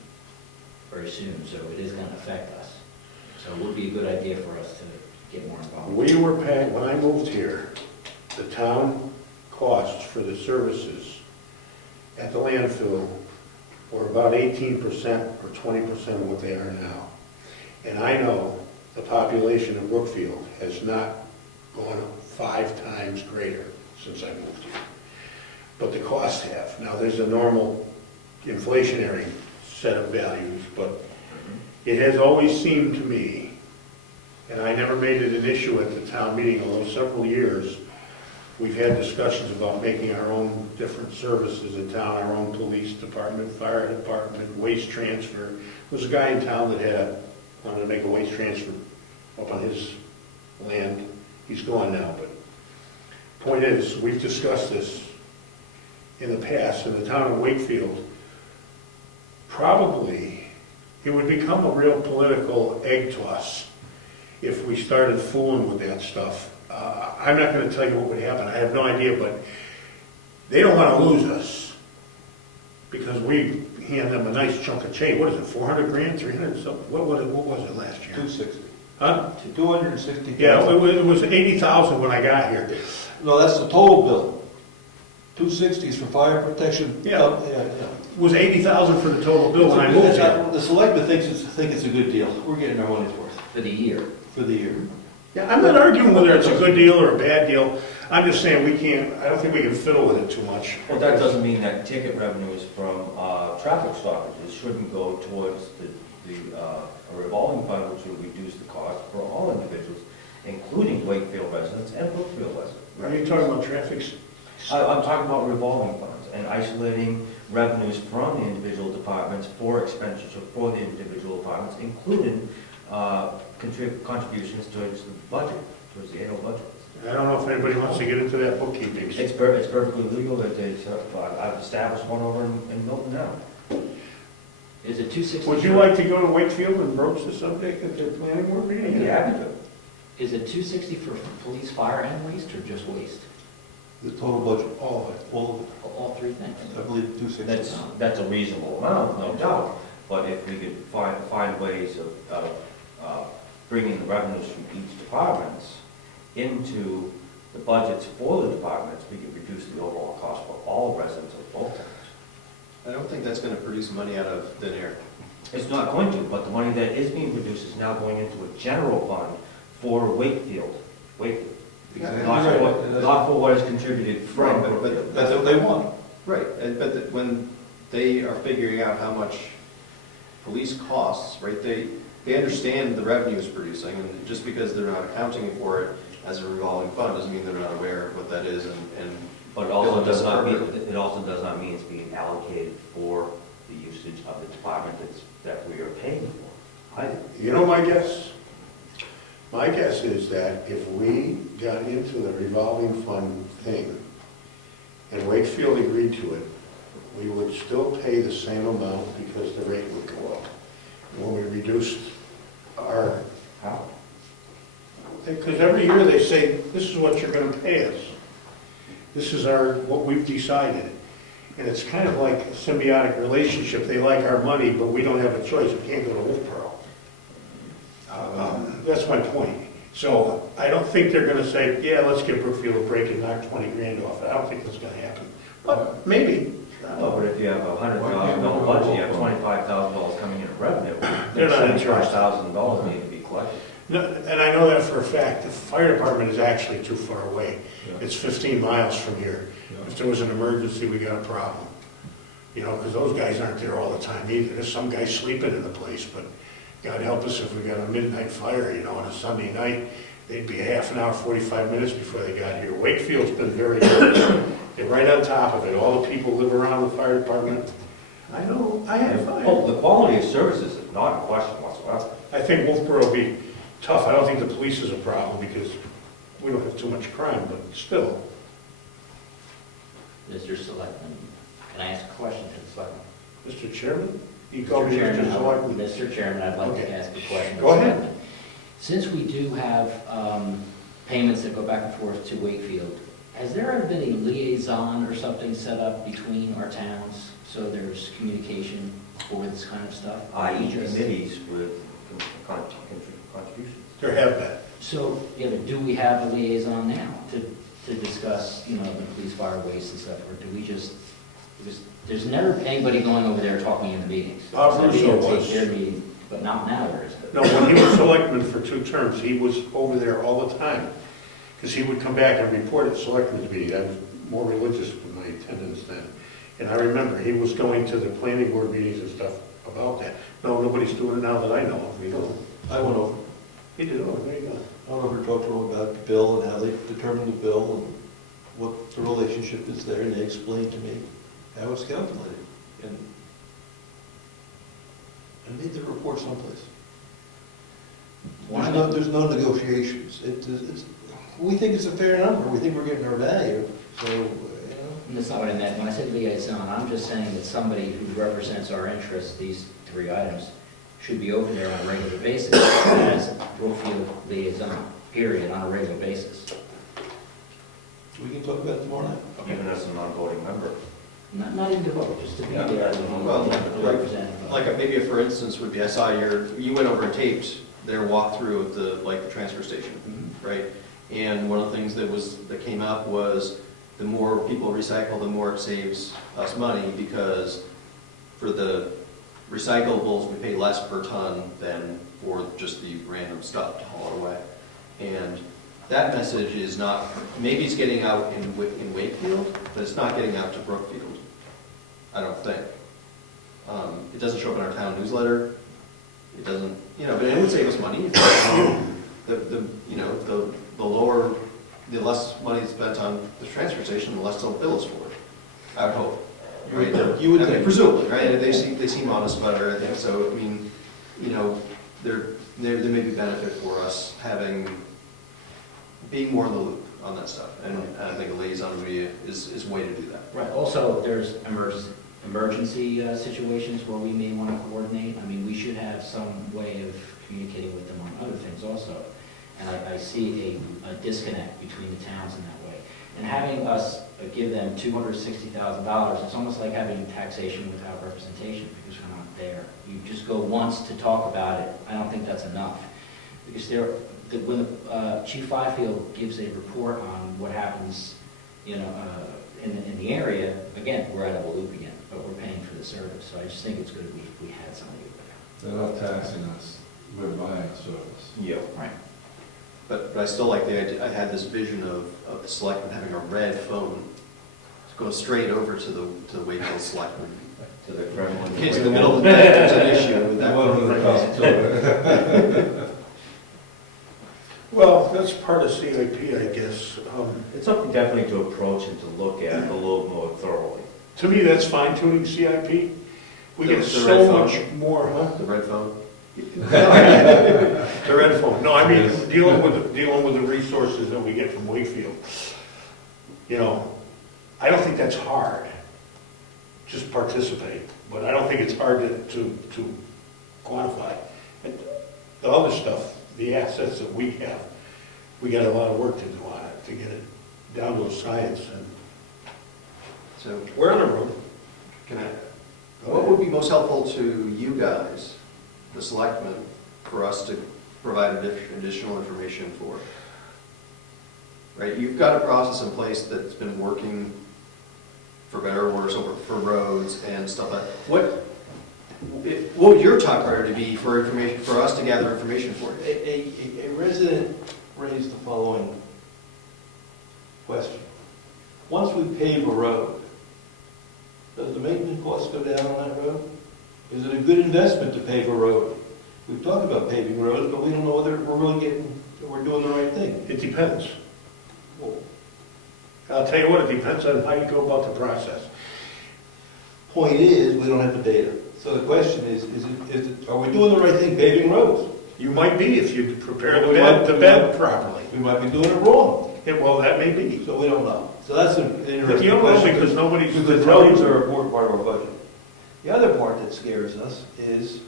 very soon, so it is gonna affect us. So it would be a good idea for us to get more involved. We were paying, when I moved here, the town costs for the services at the landfill were about 18% or 20% of what they are now. And I know the population of Brookfield has not gone up 5 times greater since I moved here. But the costs have. Now, there's a normal inflationary set of values, but it has always seemed to me, and I never made it an issue at the town meeting, although several years we've had discussions about making our own different services in town, our own police department, fire department, waste transfer. There was a guy in town that wanted to make a waste transfer up on his land. He's gone now, but point is, we've discussed this in the past, in the town of Wakefield. Probably, it would become a real political egg toss if we started fooling with that stuff. I'm not going to tell you what would happen. I have no idea, but they don't want to lose us because we hand them a nice chunk of change. What is it, 400 grand, 300 something? What was it last year? 260. Huh? 260. Yeah, it was 80,000 when I got here. No, that's the total bill. 260 is for fire protection. Yeah. Yeah. It was 80,000 for the total bill when I moved here. The selectmen think it's a good deal. We're getting our money's worth For the year. for the year. Yeah, I'm not arguing whether it's a good deal or a bad deal. I'm just saying I don't think we can fiddle with it too much. Well, that doesn't mean that ticket revenues from traffic stoppages shouldn't go towards a revolving fund, which will reduce the cost for all individuals, including Wakefield residents and Brookfield residents. Are you talking about traffic? I'm talking about revolving funds and isolating revenues from the individual departments for expenditure for the individual departments, including contributions towards the budget, towards the annual budget. I don't know if anybody wants to get into that bookkeeping. It's perfectly legal that I've established one over in Milton now. Is it 260? Would you like to go to Wakefield and broach the subject at their planning board meeting? Yeah. Is it 260 for police, fire, and waste, or just waste? The total budget, All of it. All three things? I believe 260. That's a reasonable amount, no doubt. But if we could find ways of bringing the revenues from each departments into the budgets for the departments, we could reduce the overall cost for all residents of both towns. I don't think that's gonna produce money out of thin air. It's not going to, but the money that is being produced is now going into a general fund for Wakefield. Not for what is contributed from Right, but Brookfield. that's what they want. Right, but when they are figuring out how much police costs, right, they understand the revenue is producing, and just because they're not accounting for it as a revolving fund doesn't mean they're not aware of what that is and But it also does not mean it's being allocated for the usage of the department that we are paying for. You know my guess? My guess is that if we got into the revolving fund thing and Wakefield agreed to it, we would still pay the same amount because the rate would go up. When we reduced our, How? because every year they say, this is what you're gonna pay us. This is what we've decided. And it's kind of like a symbiotic relationship. They like our money, but we don't have a choice. We can't go to Wolfboro. That's my point. So I don't think they're gonna say, yeah, let's give Brookfield a break and knock 20 grand off. I don't think that's gonna happen. But maybe. No, but if you have a $100,000 budget, you have $25,000 coming in revenue, They're not then interested. $75,000 need to be collected. No, and I know that for a fact. The fire department is actually too far away. It's 15 miles from here. If there was an emergency, we got a problem. You know, because those guys aren't there all the time either. There's some guys sleeping in the place, but God help us if we got a midnight fire, you know, on a Sunday night, they'd be a half an hour, 45 minutes before they got here. Wakefield's been very good. They're right on top of it. All the people live around the fire department. I know, I have fire. Oh, the quality of services is not a question whatsoever. I think Wolfboro will be tough. I don't think the police is a problem because we don't have too much crime, but still. Mr. Selectman, can I ask a question to the Selectman? Mr. Chairman? You called me Mr. Mr. Selectman. Mr. Chairman, I'd like Okay. to ask a question. to Go the ahead. Selectman. Since we do have payments that go back and forth to Wakefield, has there ever been a liaison or something set up between our towns so there's communication for this kind of stuff? I.e. committees with contributions. There have been. So, yeah, but do we have a liaison now to discuss, you know, the police, fire, waste and stuff, or do we just, there's never anybody going over there talking in the meetings? Bob Somebody Russo will take was. their meeting, but not now, there is. No, when he was selectman for 2 terms, he was over there all the time. Because he would come back and report at selectmen's meeting. I was more religious with my attendance then. And I remember he was going to the planning board meetings and stuff about that. No, nobody's doing it now that I know of. You know. I went over, He did, oh, there you go. I went over to talk to them about the bill and how they determined the bill and what the relationship is there, and they explained to me how it's calculated. And I made the report someplace. There's no negotiations. We think it's a fair number. We think we're getting our value, so, you know. And that's not what I meant. When I said liaison, I'm just saying that somebody who represents our interests, these 3 items, should be over there on a regular basis as Brookfield liaison, period, on a regular basis. We can talk about it tomorrow night. Even as a non-voting member. Not even to vote, just to be Yeah. there. Well, representative. Like maybe a for instance would be, I saw you went over and taped their walkthrough of the transfer station, right? And one of the things that came up was the more people recycle, the more it saves us money because for the recyclables, we pay less per ton than for just the random stuff to haul it away. And that message is not, maybe it's getting out in Wakefield, but it's not getting out to Brookfield, I don't think. It doesn't show up in our town newsletter. It doesn't, you know, but it would save us money. The less money spent on the transfer station, the less they'll bill us for it. I would hope. Right? You would I mean, think. presumably, right? And they seem honest about everything. So I mean, you know, there may be benefit for us being more in the loop on that stuff. And I think a liaison would be, is a way to do that. Right, also, there's emergency situations where we may want to coordinate. I mean, we should have some way of communicating with them on other things also. And I see a disconnect between the towns in that way. And having us give them $260,000, it's almost like having taxation without representation, because we're not there. You just go once to talk about it. I don't think that's enough. Because when Chief Wakefield gives a report on what happens, in the area, again, we're out of the loop again, but we're paying for the service. So I just think it's good we had somebody over there. They're not taxing us, we're buying a service. Yeah. Right. But I still like the idea, I had this vision of the selectman having a red phone to go straight over to the Wakefield selectman. To the Kremlin. In case in the middle of the day there's an issue with that. What would it cost to Well, that's part of CIP, I guess. It's something definitely to approach and to look at a little more thoroughly. To me, that's fine tuning CIP. We get The so red phone? much more, huh? The red phone. The red phone. No, I mean, dealing with the resources that we get from Wakefield. I don't think that's hard. Just participate. But I don't think it's hard to quantify. And the other stuff, the assets that we have, we got a lot of work to do on it to get it down to a science. And So we're on the road. what would be most helpful to you guys, the selectmen, for us to provide additional information for? Right, you've got a process in place that's been working, for better or worse, for roads and stuff like that. What would your top priority be for information, for us to gather information for you? A resident raised the following question. Once we pave a road, does the maintenance cost go down on that road? Is it a good investment to pave a road? We've talked about paving roads, but we don't know whether we're doing the right thing. It depends. Well, I'll tell you what, it depends on how you go about the process. point is, we don't have the data. So the question is are we doing the right thing paving roads? You might be if you prepare the bed properly. We might be doing it wrong, Yeah, well, that may be. so we don't know. So that's an interesting You don't know question. because nobody's Because telling roads you. are an important part of our budget. The other part that scares us is,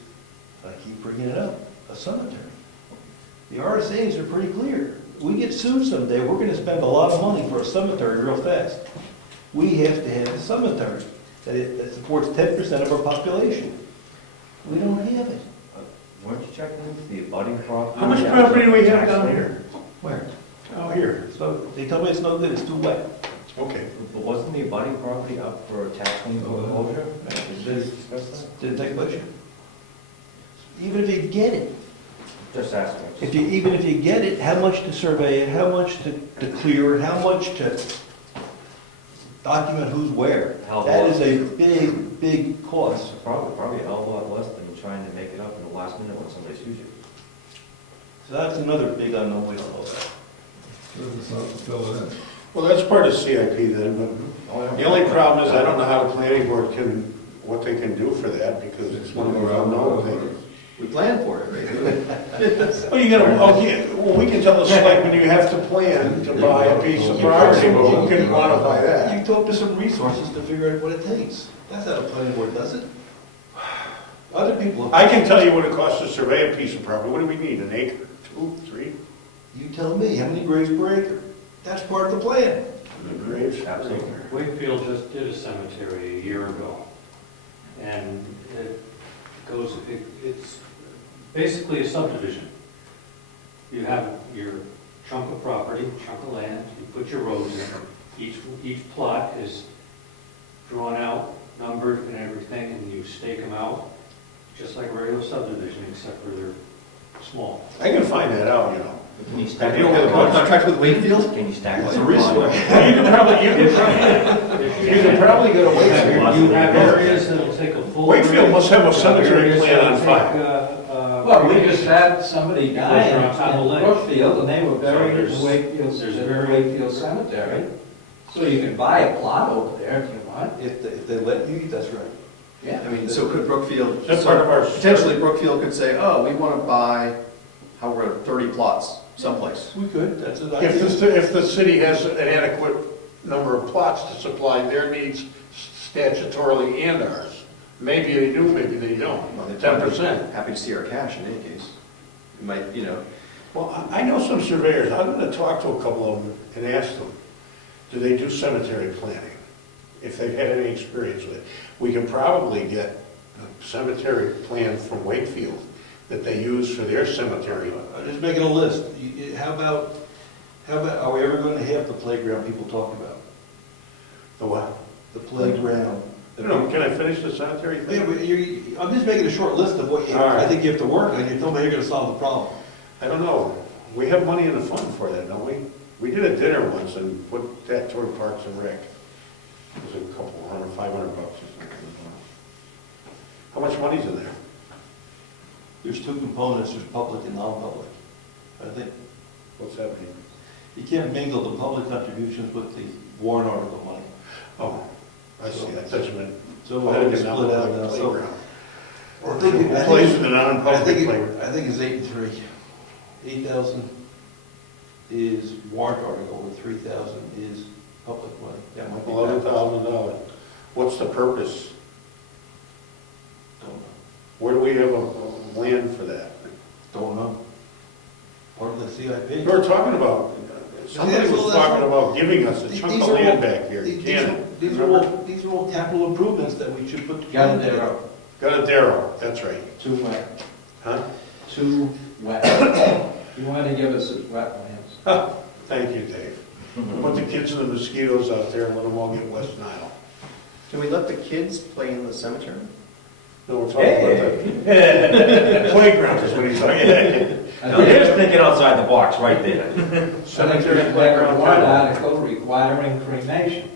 I keep bringing it up, a cemetery. The RSAs are pretty clear. We get sued someday, we're gonna spend a lot of money for a cemetery real fast. We have to have a cemetery that supports 10% of our population. We don't have it. Weren't you checking the abutting property? How much property do we have down here? Where? Out here. So they tell me it's no good, it's too wet. Okay. But wasn't the abutting property up for tax lien foreclosure? Did you discuss that? Didn't take place. Even if you get it, Just asking. even if you get it, how much to survey it, how much to clear it, how much to document who's where? That is a big, big cost. Probably a hell of a lot less than trying to make it up in the last minute when somebody sues you. So that's another big unknown we don't know about. It's not to fill it in. Well, that's part of CIP then, but the only problem is I don't know how the planning board what they can do for that, because it's one of those unknown things. We plan for it, right? Oh, you gotta, well, we can tell the selectmen you have to plan to buy a piece of property, but who can quantify that? You talk to some resources to figure out what it takes. That's how the planning board does it. Other people. I can tell you what it costs to survey a piece of property. What do we need, an acre, 2, 3? You tell me, how many graves per acre? That's part of the plan. The graves? Absolutely. Wakefield just did a cemetery a year ago, and it's basically a subdivision. You have your chunk of property, chunk of land, you put your roads in, each plot is drawn out, numbered and everything, and you stake them out, just like a regular subdivision, except for they're small. I can find that out, Can you I deal with have a contract with Wakefield? Can you stack It's it? a resource. Well, you can probably go to Wakefield. You have areas that'll take a full. Wakefield must have a cemetery areas plan on that'll file. take, Well, we just had somebody die Because you're on top of the in lake. Brookfield, and they were buried in there's- the Wakefield, there's in very- Wakefield Cemetery. So you can buy a plot over there if you want. If they let you, that's right. Yeah. I mean, so could Brookfield, That's part of our. potentially Brookfield could say, oh, we want to buy how we're 30 plots someplace. We could, that's an If idea. if the city has an adequate number of plots to supply their needs statutorily and ours, maybe they do, maybe they don't, Well, they'd 10%. Happy to see our cash in any case. You might, you know, Well, I know some surveyors, I'm gonna talk to a couple of them and ask them, do they do cemetery planning? If they've had any experience with it. We can probably get a cemetery plan from Wakefield that they use for their cemetery. I'm just making a list. How about, are we ever going to have the playground people talk about? The what? The playground. No, can I finish the cemetery Yeah, thing? but I'm just making a short list of what All right. I think you have to work on. You told me you're going to solve the problem. I don't know. We have money in the fund for that, don't we? We did a dinner once and put that toward Parks and Rec. It was a couple $500 or something. How much money's in there? There's two components, there's public and non-public. I think What's that mean? you can't mingle the public contributions with the warrant article money. Oh, I see. I thought you meant. So we'll have to split out now. So Playground. I think it- I think Place it- in the I non-public think playground. it's 8 and 3. 8,000 is warrant article, and 3,000 is public money. That might be $11,000. What's the purpose? Don't know. Where do we have a land for that? Don't know. Part of the CIP. We were talking about, somebody was talking about giving us a chunk of land back here. These Cannon, are remember? all capital improvements that we should put together. Got it there, Got a Darrow, that's right. too wet, Huh? too wet. You want to give us wetlands. Thank you, Dave. Put the kids and the mosquitoes out there and let them all get West Nile. can we let the kids play in the cemetery? No, we're talking about the playground is what he's talking about. Now, there's thinking outside the box right there. Cemetery Like a playground. warrant article requiring cremation.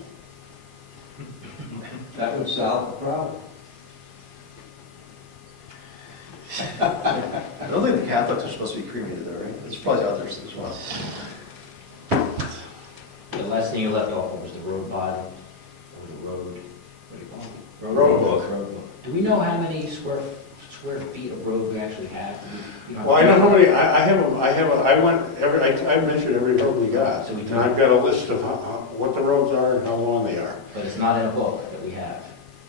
That would solve the problem. I don't think the Catholics are supposed to be cremated though, right? There's probably others as well. The last thing you left off was the road bottom, or the road, what do you call it? Road book. Road book. Do we know how many square feet of road we actually have? We don't- Well, I know how many, I measured every road we got. So we And can- I've got a list of what the roads are and how long they are. But it's not in a book that we have.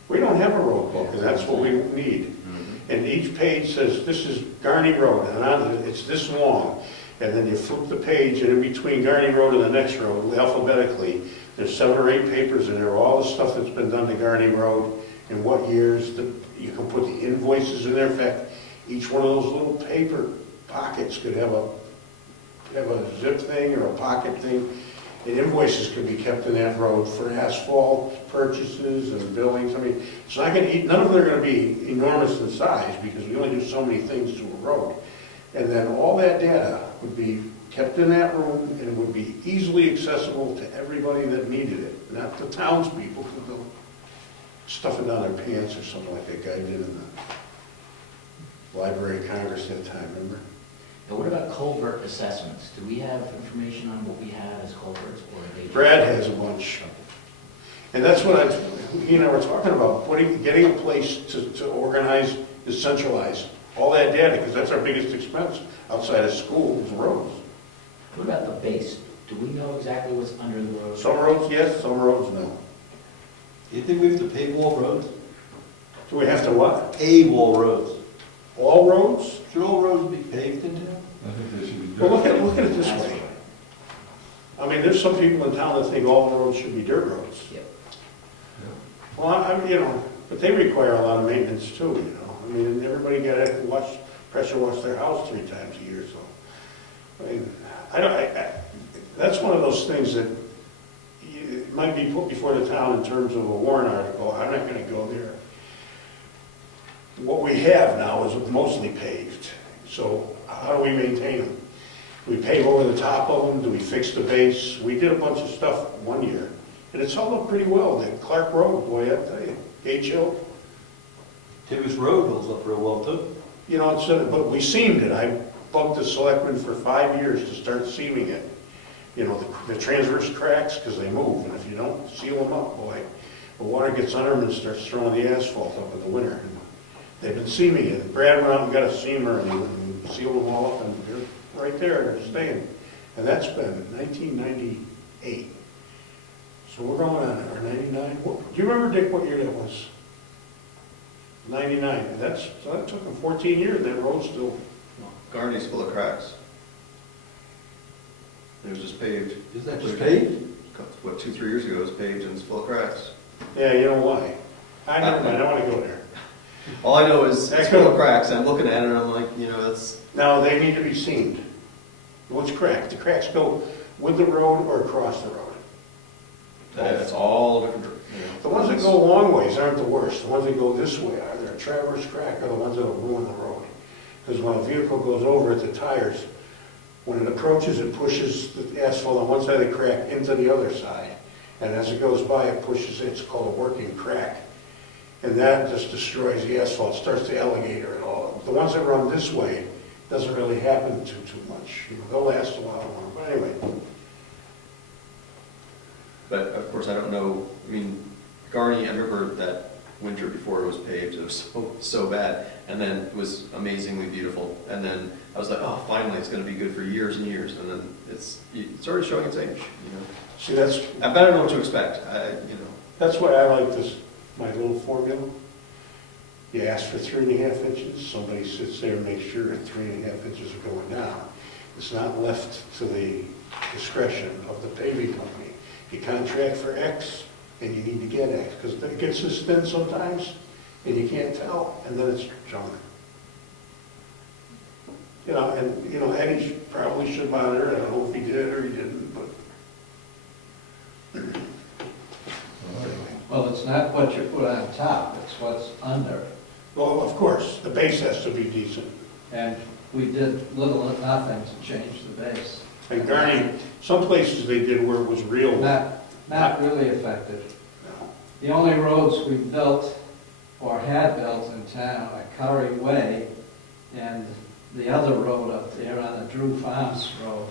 We don't have a road book, and that's what we need. And each page says, this is Garney Road, and it's this long. And then you flip the page, and in between Garney Road and the next road, alphabetically, there's 7 or 8 papers in there, all the stuff that's been done to Garney Road, and what years. You can put the invoices in there. In fact, each one of those little paper pockets could have a zip thing or a pocket thing. And invoices could be kept in that road for asphalt purchases and billings. I mean, it's not gonna none of them are gonna be enormous in size because we only do so many things to a road. And then all that data would be kept in that room and it would be easily accessible to everybody that needed it, not the townspeople who go stuff it down their pants or something like that guy did in the Library of Congress that time, remember? But what about culvert assessments? Do we have information on what we have as culverts, or are they? Brad has a bunch. And that's what he and I were talking about, getting a place to organize, to centralize all that data, because that's our biggest expense outside of school, is roads. What about the base? Do we know exactly what's under the road? Some roads, yes, some roads, no. Do you think we have to pave all roads? Do we have to what? Pave all roads. All roads? Should all roads be paved in town? I think they should be Well, good. look at it this way. I mean, there's some people in town that think all the roads should be dirt roads. Yep. Well, but they require a lot of maintenance too, I mean, and everybody got to pressure wash their house 3 times a year, so. I mean, that's one of those things that it might be put before the town in terms of a warrant article. I'm not gonna go there. What we have now is mostly paved, so how do we maintain them? Do we pave over the top of them? Do we fix the base? We did a bunch of stuff one year, and it's held up pretty well. The Clark Road, boy, I tell you, Gage Hill, Tibbetts Road holds up real well too. but we seamed it. I bugged the selectmen for 5 years to start seaming it. The transverse cracks, because they move, and if you don't seal them up, boy, the water gets under them and starts throwing the asphalt up in the winter. They've been seaming it. Brad went out and got a seamer and sealed them all up, and they're right there, they're staying. And that's been 1998. So we're going on, or 99. Do you remember, Dick, what year that was? 99. And so that took them 14 years, and that road's still. Garney's full of cracks. It was just paved. Is that just paved? What, 2-3 years ago, it was paved and it's full of cracks. Yeah, you know why? I never mind, I don't want to go there. All I know is it's full of cracks. I'm looking at it and I'm like, that's... Now, they need to be seamed. What's cracked? The cracks go with the road or across the road. It's all different, The ones that go long ways aren't the worst. The ones that go this way, either a traverse crack, are the ones that will ruin the road. Because when a vehicle goes over it, the tires, when it approaches, it pushes the asphalt on one side of the crack into the other side. And as it goes by, it pushes, it's called a working crack. And that just destroys the asphalt, starts to alligator and all. The ones that run this way, doesn't really happen too much. They'll last a while longer, but anyway. But of course, I don't know, Garney, I remember that winter before it was paved, it was so bad, and then it was amazingly beautiful. And then I was like, oh, finally, it's gonna be good for years and years, and then it's already showing its age, See, that's, I better know what to expect, that's why I like this, my little formula. You ask for 3.5 inches, somebody sits there and makes sure that 3.5 inches are going down. It's not left to the discretion of the paving company. You contract for X, and you need to get X, because it gets this thin sometimes, and you can't tell, and then it's junk. Eddie probably should monitor it. I don't know if he did or he didn't, but. Well, it's not what you put on top, it's what's under. Well, of course, the base has to be decent. And we did little or nothing to change the base. And Garney, some places they did where it was real. Not really effective. No. The only roads we built or had built in town are Curry Way and the other road up there on the Drew Farms Road.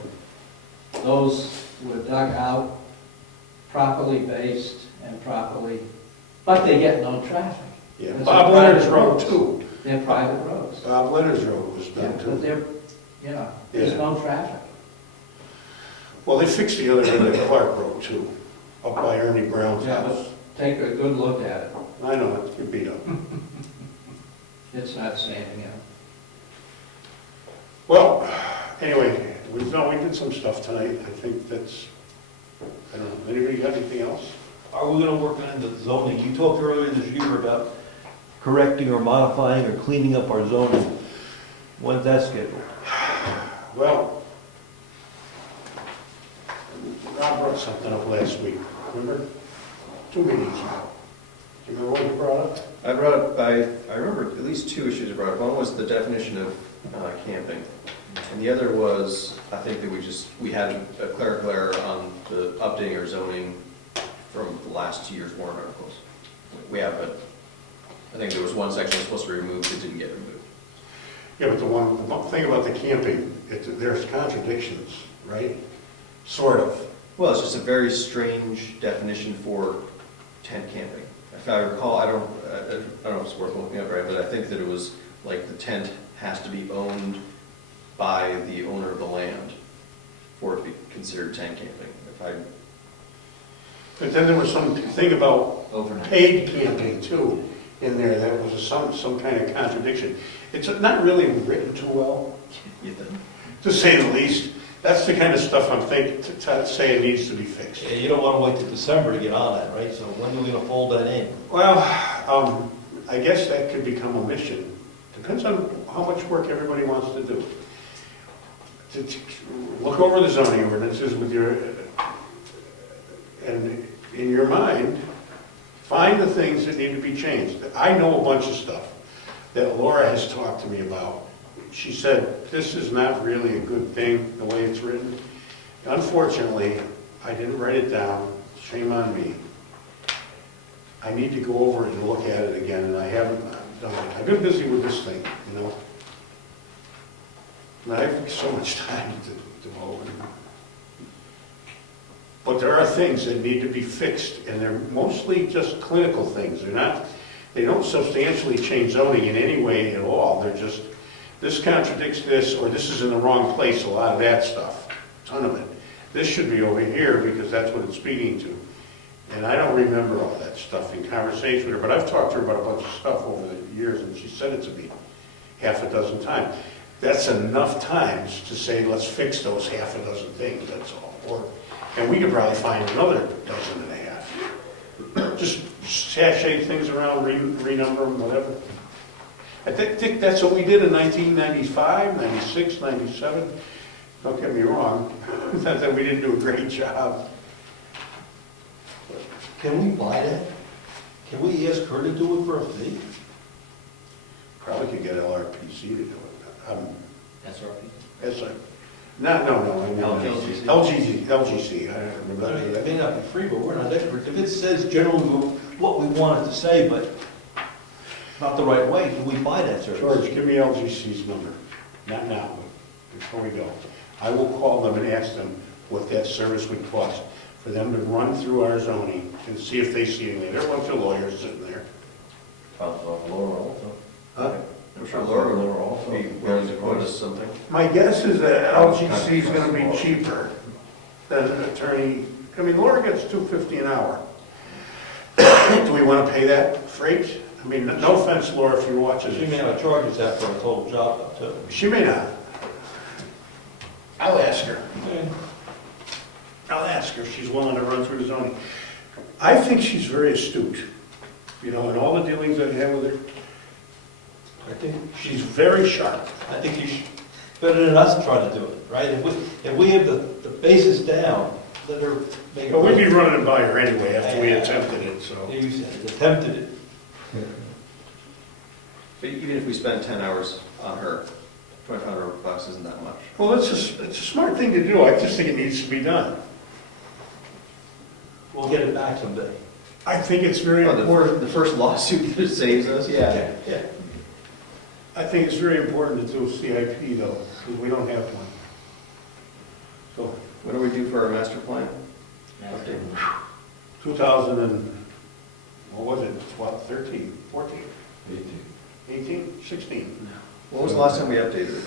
Those were dug out, properly based and properly, but they get no traffic. Yeah, It's Bob a Leonard's private Road roads. too. They're private roads. Bob Leonard's Road was Yeah, done but too. they're, there's Yeah. no traffic. Well, they fixed the other end of Clark Road too, up by Ernie Brown's Yeah, house. but take a good look at it. I know, it's beat up. It's not standing out. Well, anyway, we did some stuff tonight. I think that's, I don't know, anybody got anything else? Are we gonna work on the zoning? You talked earlier this year about correcting or modifying or cleaning up our zoning. When's that scheduled? Well, Rob brought something up last week, remember? 2 meetings ago. Do you remember what you brought up? I remember at least 2 issues I brought up. One was the definition of camping, and the other was, I think that we had a clerical error on the updating our zoning from last year's warrant articles. We have, but I think there was one section that was supposed to be removed that didn't get removed. Yeah, but the one thing about the camping, there's contradictions, right? Sort of. Well, it's just a very strange definition for tent camping. If I recall, I don't know if it's worth looking up, right, but I think that it was like the tent has to be owned by the owner of the land for it to be considered tent camping. But then there was some thing about Overnight. paid camping too in there. That was some kind of contradiction. It's not really written too well, You think? to say the least. That's the kind of stuff I'm saying needs to be fixed. Yeah, you don't wanna wait till December to get on that, right? So when are we gonna fold that in? Well, I guess that could become a mission. Depends on how much work everybody wants to do. To look over the zoning ordinances with and in your mind, find the things that need to be changed. I know a bunch of stuff that Laura has talked to me about. She said, this is not really a good thing, the way it's written. Unfortunately, I didn't write it down. Shame on me. I need to go over it and look at it again, and I haven't done it. I've been busy with this thing, And I have so much time to devote. But there are things that need to be fixed, and they're mostly just clinical things. They're They don't substantially change zoning in any way at all. They're just, this contradicts this, or this is in the wrong place, a lot of that stuff, a ton of it. This should be over here because that's what it's speaking to. And I don't remember all that stuff in conversation with her, but I've talked to her about a bunch of stuff over the years, and she said it to me half a dozen times. That's enough times to say, let's fix those half a dozen things, that's all. And we could probably find another dozen and a half. Just sashay things around, renumber them, whatever. I think that's what we did in 1995, 96, 97. Don't get me wrong, not that we didn't do a great job. Can we buy that? Can we ask her to do it for a fee? Probably could get LRPC to do it. That's right. That's like, no, I mean, LGC, I don't remember I mean, that. it may not be free, but we're not experts. If it says generally what we want it to say, but not the right way, can we buy that service? George, give me LGC's number. Not now, but before we go. I will call them and ask them what that service would cost for them to run through our zoning and see if they see anything. There are a bunch of lawyers sitting there. Laura also. Huh? I'm sure Laura will be willing to quote us something. My guess is that LGC is gonna be cheaper than an attorney. I mean, Laura gets $2.50 an hour. Do we wanna pay that freight? I mean, no offense, Laura, if you're watching She may this. not charge us that for a total job, though, too. She may not. I'll ask her. I'll ask her if she's willing to run through the zoning. I think she's very astute, you know, in all the dealings I've had with her. I think She's very sharp. I think you should, better than us try to do it, right? If we have the basis down, let her make it. But we'd be running it by her anyway after we attempted it, so. You said it, attempted it. But even if we spend 10 hours on her, $2,500 isn't that much. Well, it's a smart thing to do. I just think it needs to be done. We'll get it back someday. I think it's very Oh, important. the first lawsuit that saves us, yeah. Yeah. I think it's very important to do a CIP though, because we don't have one. So, What do we do for our master plan? 2000 and, what was it, 12, 13, 14, 18, 16? When was the last time we updated it?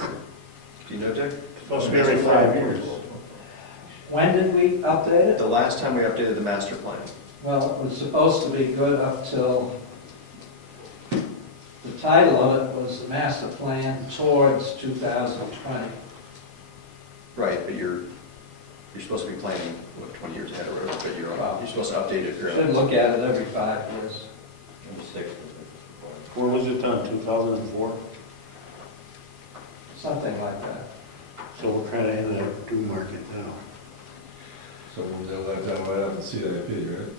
Do you know, Dick? Supposed to be every 5 years. When did we update it? The last time we updated the master plan. Well, it was supposed to be good up till, the title of it was the Master Plan Towards 2020. Right, but you're supposed to be planning, what, 20 years ahead or whatever, but you're supposed to update it. Should look at it every 5 years. Where was it done, 2004? Something like that. So we're kind of in the due market now. So we'll let that right out the CIP, right?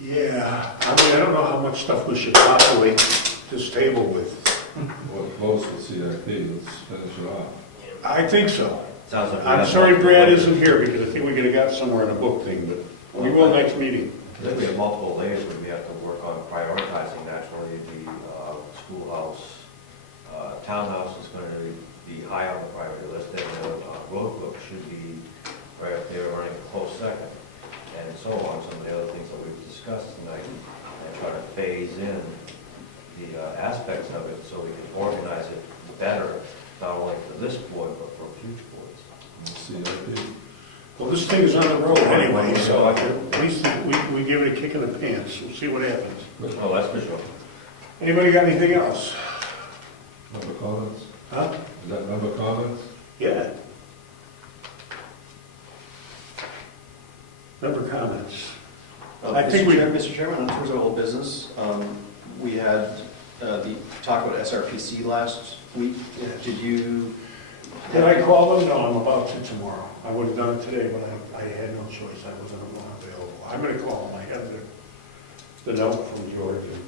Yeah, I mean, I don't know how much stuff we should populate this table with. Well, close with CIP, let's finish it off. I think so. Sounds like we I'm have sorry multiple Brad layers. isn't here, because I think we could have got somewhere in a book thing, but we will next meeting. I think we have multiple layers where we have to work on prioritizing naturally. The schoolhouse, townhouse is going to be high on the priority list, and the road book should be right up there running a close second, and so on. Some of the other things that we've discussed tonight, and try to phase in the aspects of it so we can organize it better, not only for this board, but for future boards. CIP. Well, this thing is on the road anyway, so at least we give it a kick in the pants. We'll see what happens. Oh, that's for sure. Anybody got anything else? Member comments? Huh? Is that member comments? Yeah. Member comments? I think Mr. Chairman, in terms of old business, we had the talk about SRPC last week. Yes. Did I call them? No, I'm about to tomorrow. I would have done it today, but I had no choice. I wasn't available. I'm going to call them. I have the note from George and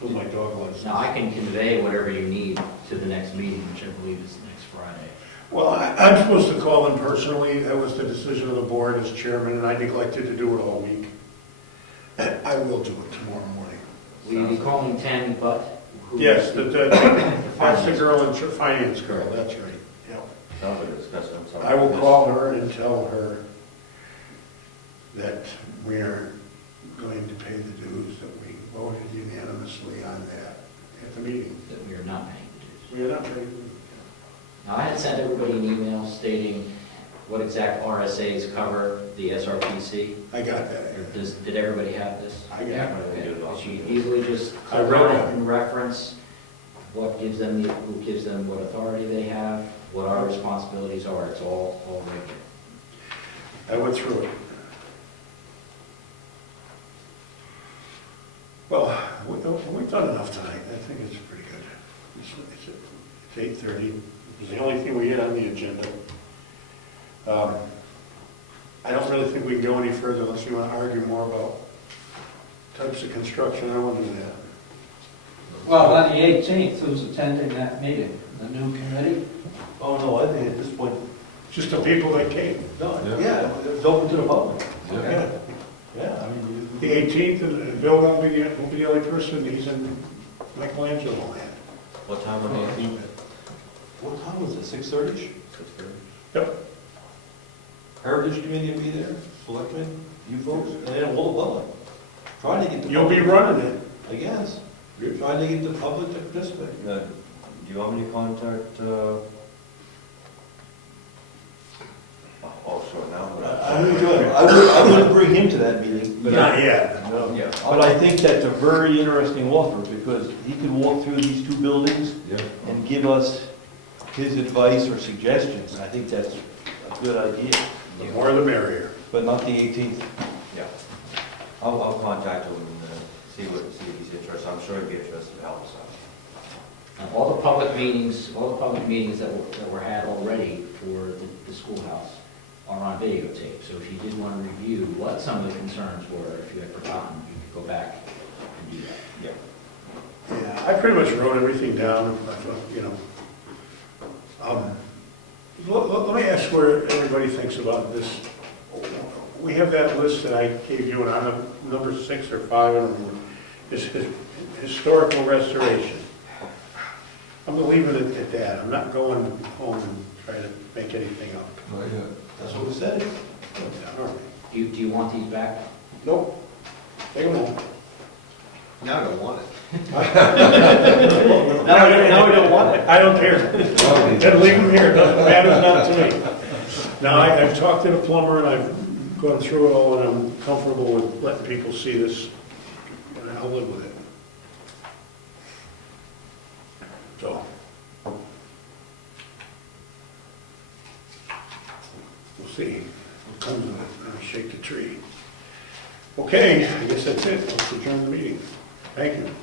who my dog was. Now, I can convey whatever you need to the next meeting, which I believe is next Friday. Well, I'm supposed to call them personally. That was the decision of the board as chairman, and I neglected to do it all week. I will do it tomorrow morning. Will you be calling 10, but? Yes, that's the girl in finance girl, that's right. Yep. Sounds like a discussion. I'm sorry. I will call her and tell her that we are going to pay the dues, that we, voted unanimously on that at the meeting. That we are not paying the dues. We are not paying. Now, I had sent everybody an email stating what exact RSAs cover the SRPC. I got that. Did everybody have this? I got it. Okay, so you easily just I click read on it. it and reference what gives them, who gives them what authority they have, what our responsibilities are, it's all right there. I went through it. Well, we've done enough tonight. I think it's pretty good. It's 8:30. It was the only thing we had on the agenda. I don't really think we can go any further unless you want to argue more about types of construction. I won't do that. Well, on the 18th, who's attending that meeting? The new committee? Oh, no, I think at this point, Just the people that came. no, Yeah. yeah, it's open to the public. Yeah. Yeah, I mean, The 18th, and Bill won't be the only person. He's in Michelangelo land. What time on the 18th? what time was it, 6:30? 6:30. Yep. Heritage Committee will be there, selectmen, you folks, and then all the public. Trying to get the. You'll be public- running it. I guess. Trying to get the public to participate. Do you want me to contact, oh, sure, now. I wouldn't bring him to that meeting, but Not yet. Yeah. but I think that's a very interesting offer, because he could walk through these two buildings Yeah. and give us his advice or suggestions, and I think that's a good idea, The more the merrier. but not the 18th. Yeah. I'll contact him and see if he's interested. I'm sure he'd be interested to help us out. Now, all the public meetings that were had already for the schoolhouse are on videotape. So if you did want to review what some of the concerns were, if you had forgotten, you could go back and do that. Yeah. Yeah, I pretty much wrote everything down. I thought, you know. Let me ask where everybody thinks about this. We have that list that I gave you, and on number 6 or 5, I don't remember, is historical restoration. I'm leaving it at that. I'm not going home and trying to make anything up. Not yet. That's what we said. Yeah, all right. Do you want these back? Nope. Take them home. Now I don't want it. Now we don't want it. I don't care. Then leave them here. It matters not to me. Now, I've talked to the plumber, and I've gone through it all, and I'm comfortable with letting people see this, and I'll live with it. So. We'll see what comes of it. Let me shake the tree. Okay, I guess that's it. Let's adjourn the meeting. Thank you.